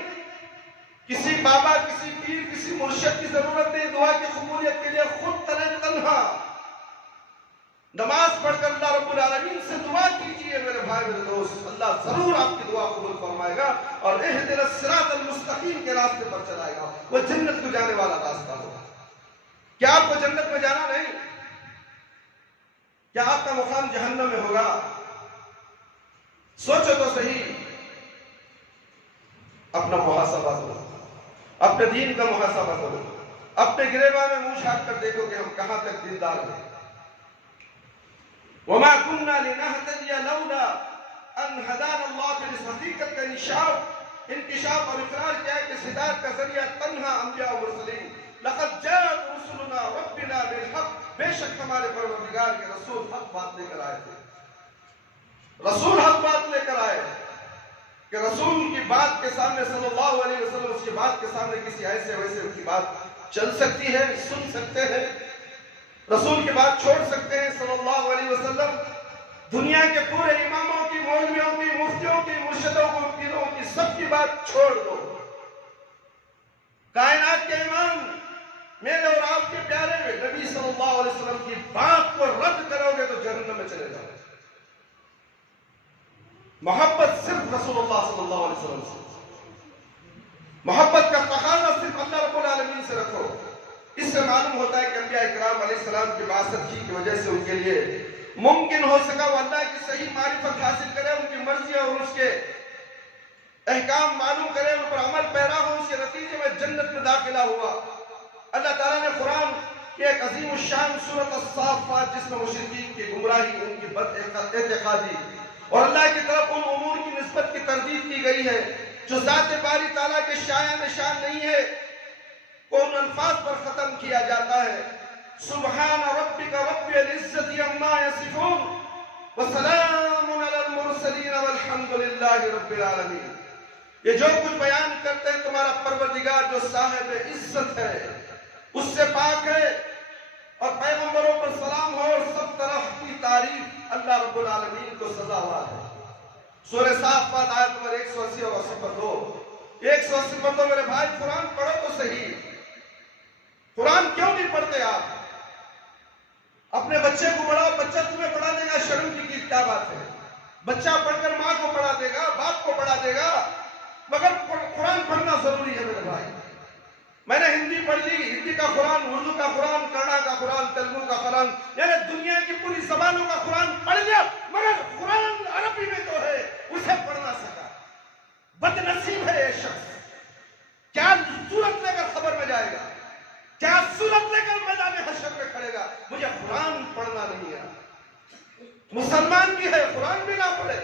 کسی بابا، کسی پیر، کسی مرشد کی ضرورت نہیں دعا کی قبولیت کے لیے۔ خود تنہا نماز پڑھ کر اللہ رب العالمین سے دعا کیجئے میرے بھائی، میرے دوست، اللہ ضرور آپ کی دعا قبول فرمائے گا اور اہدنا الصراط المستقیم کے راستے پر چلائے گا، وہ جنت کو جانے والا راستہ ہوگا۔ کیا آپ کو جنت میں جانا نہیں؟ کیا آپ کا مقام جہنم میں ہوگا؟ سوچو تو صحیح، اپنا محاسبہ کرو، اپنے دین کا محاسبہ کرو، اپنے گریباں میں منہ جھانک کر دیکھو کہ ہم کہاں تک دیندار ہیں۔ وما كنا لنهتدي لولا ان هدانا الله، پھر اس حقیقت کا انکشاف اور اقرار کیا ہے کہ ہدایت کا ذریعہ تنہا انبیاء و مرسلین۔ لقد جاءت رسلنا ربنا بالحق، بے شک ہمارے پروردگار کے رسول حق بات لے کر آئے تھے، رسول حق بات لے کر آئے کہ رسول کی بات کے سامنے صلی اللہ علیہ وسلم اس کی بات کے سامنے کسی ایسے ویسے کی بات چل سکتی ہے، سن سکتے ہیں، رسول کی بات چھوڑ سکتے ہیں صلی اللہ علیہ وسلم، دنیا کے پورے اماموں کی، مولویوں کی، مفتیوں کی، مرشدوں کی، پیروں کی، سب کی بات چھوڑ دو، کائنات کے امام میرے اور آپ کے پیارے نبی صلی اللہ علیہ وسلم کی بات کو رد کرو گے تو جہنم میں چلے جاؤ گے۔ محبت صرف رسول اللہ صلی اللہ علیہ وسلم سے، محبت کا تقاضا صرف اللہ رب العالمین سے رکھو۔ اس سے معلوم ہوتا ہے کہ انبیاء اکرام علیہ السلام کی بعثت کی وجہ سے ان کے لیے ممکن ہو سکا وہ اللہ کی صحیح معرفت حاصل کرے، ان کی مرضی اور اس کے احکام معلوم کرے، ان پر عمل پیرا ہو، اس کے نتیجے میں جنت میں داخلہ ہوا۔ اللہ تعالیٰ نے قرآن کی ایک عظیم الشان سورۃ الصافات، جس میں مشرکین کی گمراہی، ان کی بد اعتقادی اور اللہ کی طرف ان امور کی نسبت کی تردید کی گئی ہے جو ذات باری تعالیٰ کے شایع نشان نہیں ہے، کو ان الفاظ پر ختم کیا جاتا ہے۔ سبحان ربک رب العزت عما یصفون وسلام علی المرسلین والحمد للہ رب العالمین۔ یہ جو کچھ بیان کرتے ہیں تمہارا پروردگار جو صاحب عزت ہے اس سے پاک ہے، اور پیغمبروں پر سلام ہو، اور سب طرح کی تعریف اللہ رب العالمین کو سزاوار ہے۔ سورہ صافات آیت نمبر 180 اور 80 پر دو 180 پر دو۔ میرے بھائی قرآن پڑھو تو صحیح، قرآن کیوں نہیں پڑھتے آپ؟ اپنے بچے کو پڑھاؤ، بچہ تمہیں پڑھا دے گا، شرم کی کیا بات ہے؟ بچہ پڑھ کر ماں کو پڑھا دے گا، باپ کو پڑھا دے گا، مگر قرآن پڑھنا ضروری ہے میرے بھائی۔ میں نے ہندی پڑھ لی، ہندی کا قرآن، اردو کا قرآن، کنڑا کا قرآن، تیلگو کا قرآن، یعنی دنیا کی پوری زبانوں کا قرآن پڑھ لیا، مگر قرآن عربی میں تو ہے اسے پڑھنا سکا۔ بد نصیب ہے یہ شخص، کیا صورت لے کر خبر میں جائے گا، کیا صورت لے کر میدان حشر میں کھڑے گا؟ مجھے قرآن پڑھنا نہیں آتا۔ مسلمان بھی ہے، قرآن بھی نہ پڑھے،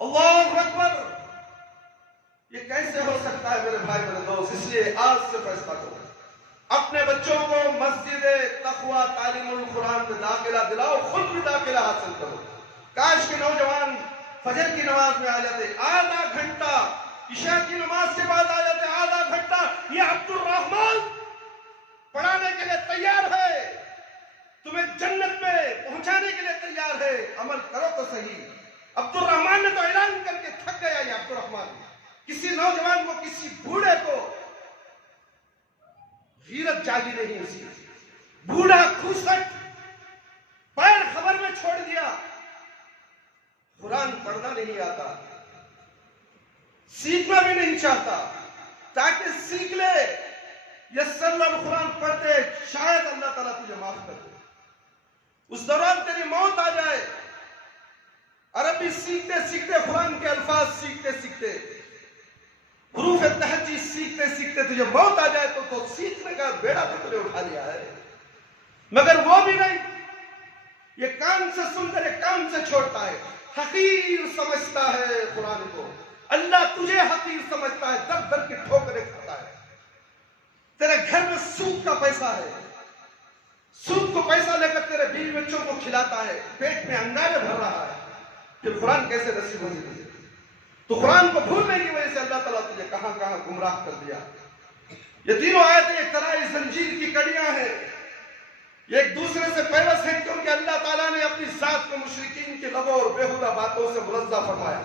اللہ اکبر! یہ کیسے ہو سکتا ہے میرے بھائی میرے دوست؟ اس لیے آج سے فیصلہ کرو، اپنے بچوں کو مسجد تقویٰ تعلیم القرآن میں داخلہ دلاؤ، خود بھی داخلہ حاصل کرو۔ کاش کے نوجوان فجر کی نماز میں آ جاتے، آدھا گھنٹہ عشاء کی نماز کے بعد آ جاتے، آدھا گھنٹہ۔ یہ عبد الرحمن پڑھانے کے لیے تیار ہے، تمہیں جنت میں پہنچانے کے لیے تیار ہے، عمل کرو تو صحیح۔ عبد الرحمن نے تو اعلان کر کے تھک گیا۔ یہ عبد الرحمن کسی نوجوان کو، کسی بوڑھے کو غیرت جاگی نہیں، اسی بوڑھا کھوسٹ پیر خبر میں چھوڑ دیا، قرآن پڑھنا نہیں آتا، سیکھنا بھی نہیں چاہتا، تاکہ سیکھ لے۔ یسر اللہ قرآن پڑھتے شاید اللہ تعالیٰ تجھے معاف کر دے، اس دوران تیری موت آ جائے۔ عربی سیکھتے سیکھتے، قرآن کے الفاظ سیکھتے سیکھتے، حروف تہجی سیکھتے سیکھتے تجھے موت آ جائے تو سیکھنے کا بیڑا تو تجھے اٹھا لیا ہے، مگر وہ بھی نہیں۔ یہ کان سے سن کر یہ کان سے چھوڑتا ہے، حقیر سمجھتا ہے قرآن کو۔ اللہ تجھے حقیر سمجھتا ہے، در در کی ٹھوکریں کھاتا ہے۔ تیرے گھر میں سود کا پیسہ ہے، سود کو پیسہ لے کر تیرے بیوی بچوں کو کھلاتا ہے، پیٹ میں انگارے بھر رہا ہے، پھر قرآن کیسے نصیب ہوگی تجھے؟ تو قرآن کو بھولنے کی وجہ سے اللہ تعالیٰ تجھے کہاں کہاں گمراہ کر دیا۔ یہ تینوں آیتیں ایک طرح زنجیر کی کڑیاں ہیں، یہ ایک دوسرے سے پیوست ہیں، کیونکہ اللہ تعالیٰ نے اپنی ذات کو مشرکین کے لغو اور بےہودہ باتوں سے منزہ فرمایا،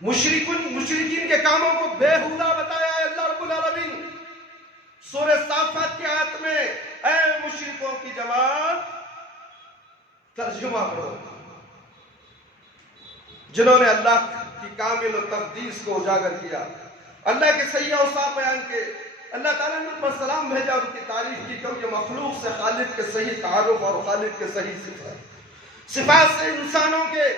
مشرکین کے کاموں کو بےہودہ بتایا ہے اللہ رب العالمین۔ سورہ صافات کی آیت میں اے مشرکوں کی جماعت، ترجمہ کرو، جنہوں نے اللہ کی کامل و تقدیس کو اجاگر کیا، اللہ کے صحیح اوصاف بیان کے، اللہ تعالیٰ نے ان پر سلام بھیجا اور ان کی تعریف کی، کیونکہ مخلوق سے خالق کے صحیح تعارف اور خالق کے صحیح صفات سے انسانوں کے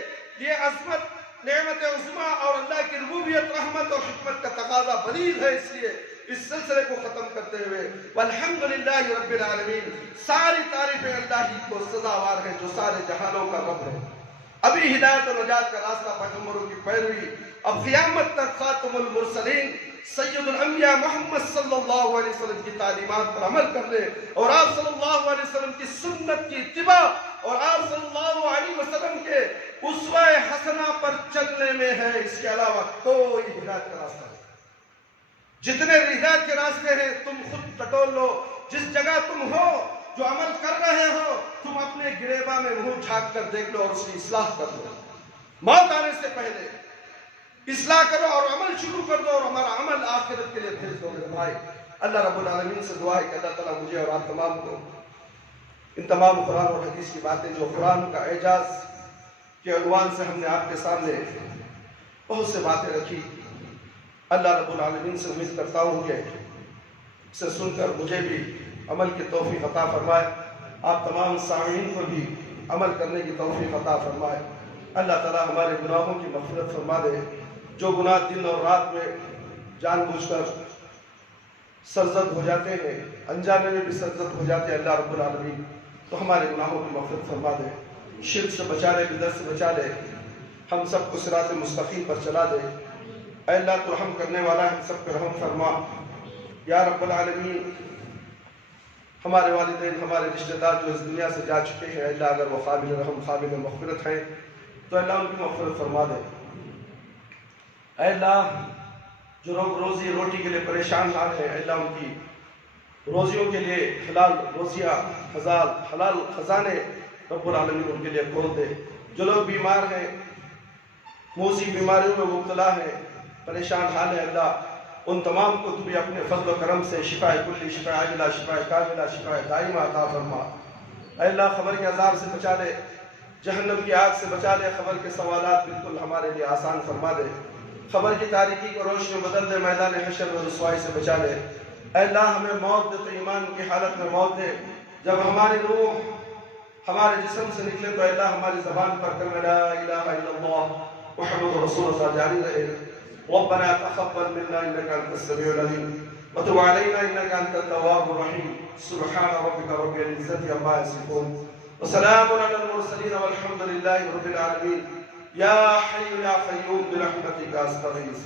یہ عظمت، نعمت عظمیٰ اور اللہ کی ربوبیت، رحمت اور حکمت کا تقاضا بلیغ ہے۔ اس لیے اس سلسلے کو ختم کرتے ہوئے والحمدللہ رب العالمین، ساری تعریفیں اللہ ہی کو سزاوار ہیں جو سارے جہانوں کا رب ہے۔ ابھی ہدایت و نجات کا راستہ پیغمبروں کی پیروی، اب قیامت تک خاتم المرسلین سید الانبیاء محمد صلی اللہ علیہ وسلم کی تعلیمات پر عمل کرنے اور آپ صلی اللہ علیہ وسلم کی سنت کی اتباع اور آپ صلی اللہ علیہ وسلم کے اسوہ حسنہ پر چلنے میں ہے، اس کے علاوہ کوئی ہدایت کا راستہ نہیں۔ جتنے ہدایت کے راستے ہیں تم خود ٹٹول لو. جس جگہ تم ہو جو عمل کر رہے ہو تم اپنے گریباں میں منہ جھانک کر دیکھ لو اور اس کی اصلاح کر دو. موت آنے سے پہلے اصلاح کرو اور عمل شروع کر دو اور ہمارا عمل آخرت کے لیے بھیج دو میرے بھائی. اللہ رب العالمین سے دعا ہے کہ اللہ تعالیٰ مجھے اور آپ تمام کو ان تمام قرآن اور حدیث کی باتیں جو قرآن کا اعجاز کے عنوان سے ہم نے آپ کے سامنے بہت سے باتیں رکھی، اللہ رب العالمین سے امید کرتا ہوں کہ اسے سن کر مجھے بھی عمل کی توفیق عطا فرمائے، آپ تمام سامعین کو بھی عمل کرنے کی توفیق عطا فرمائے. اللہ تعالیٰ ہمارے گناہوں کی مغفرت فرما دے. جو گناہ دن اور رات میں جان بوجھ کر سرزد ہو جاتے ہیں، انجانے میں بھی سرزد ہو جاتے ہیں، اللہ رب العالمین تو ہمارے گناہوں کی مغفرت فرما دے. شرک سے بچا لے، بدعت سے بچا لے، ہم سب کو صراط مستقیم پر چلا دے. اے اللہ تو رحم کرنے والا ہے، ہم سب پر رحم فرما. یا رب العالمین ہمارے والدین، ہمارے رشتہ دار جو اس دنیا سے جا چکے ہیں، اللہ اگر وہ قابل رحم قابل مغفرت ہیں تو اللہ ان کی مغفرت فرما دے. اے اللہ جو لوگ روزی روٹی کے لیے پریشان حال ہیں، اے اللہ ان کی روزیوں کے لیے حلال روزیاں، حلال خزانے رب العالمین ان کے لیے کھول دے. جو لوگ بیمار ہیں، موذی بیماریوں میں مبتلا ہیں، پریشان حال ہے، اللہ ان تمام کو تو بھی اپنے فضل و کرم سے شفا کلی، شفا عاجلہ، شفا کاملہ، شفا دائمہ عطا فرما. اے اللہ خبر کے عذاب سے بچا لے، جہنم کی آگ سے بچا لے. خبر کے سوالات بالکل ہمارے لیے آسان فرما دے. خبر کی تاریکی کو روشنی بدل دے. میدان حشر و رسوائی سے بچا لے. اے اللہ ہمیں موت دے تو ایمان کی حالت میں موت دے. جب ہماری روح ہمارے جسم سے نکلے تو اے اللہ ہماری زبان پر کلمہ لا الہ الا اللہ محمد رسول اللہ جاری رہے. ربنا تقبل منا انك انت السميع العليم وتب علينا انك انت التواب الرحيم. سبحان ربك رب العزة عما يصفون وسلام على المرسلين والحمد لله رب العالمين. يا حي يا قيوم برحمتك استغيث.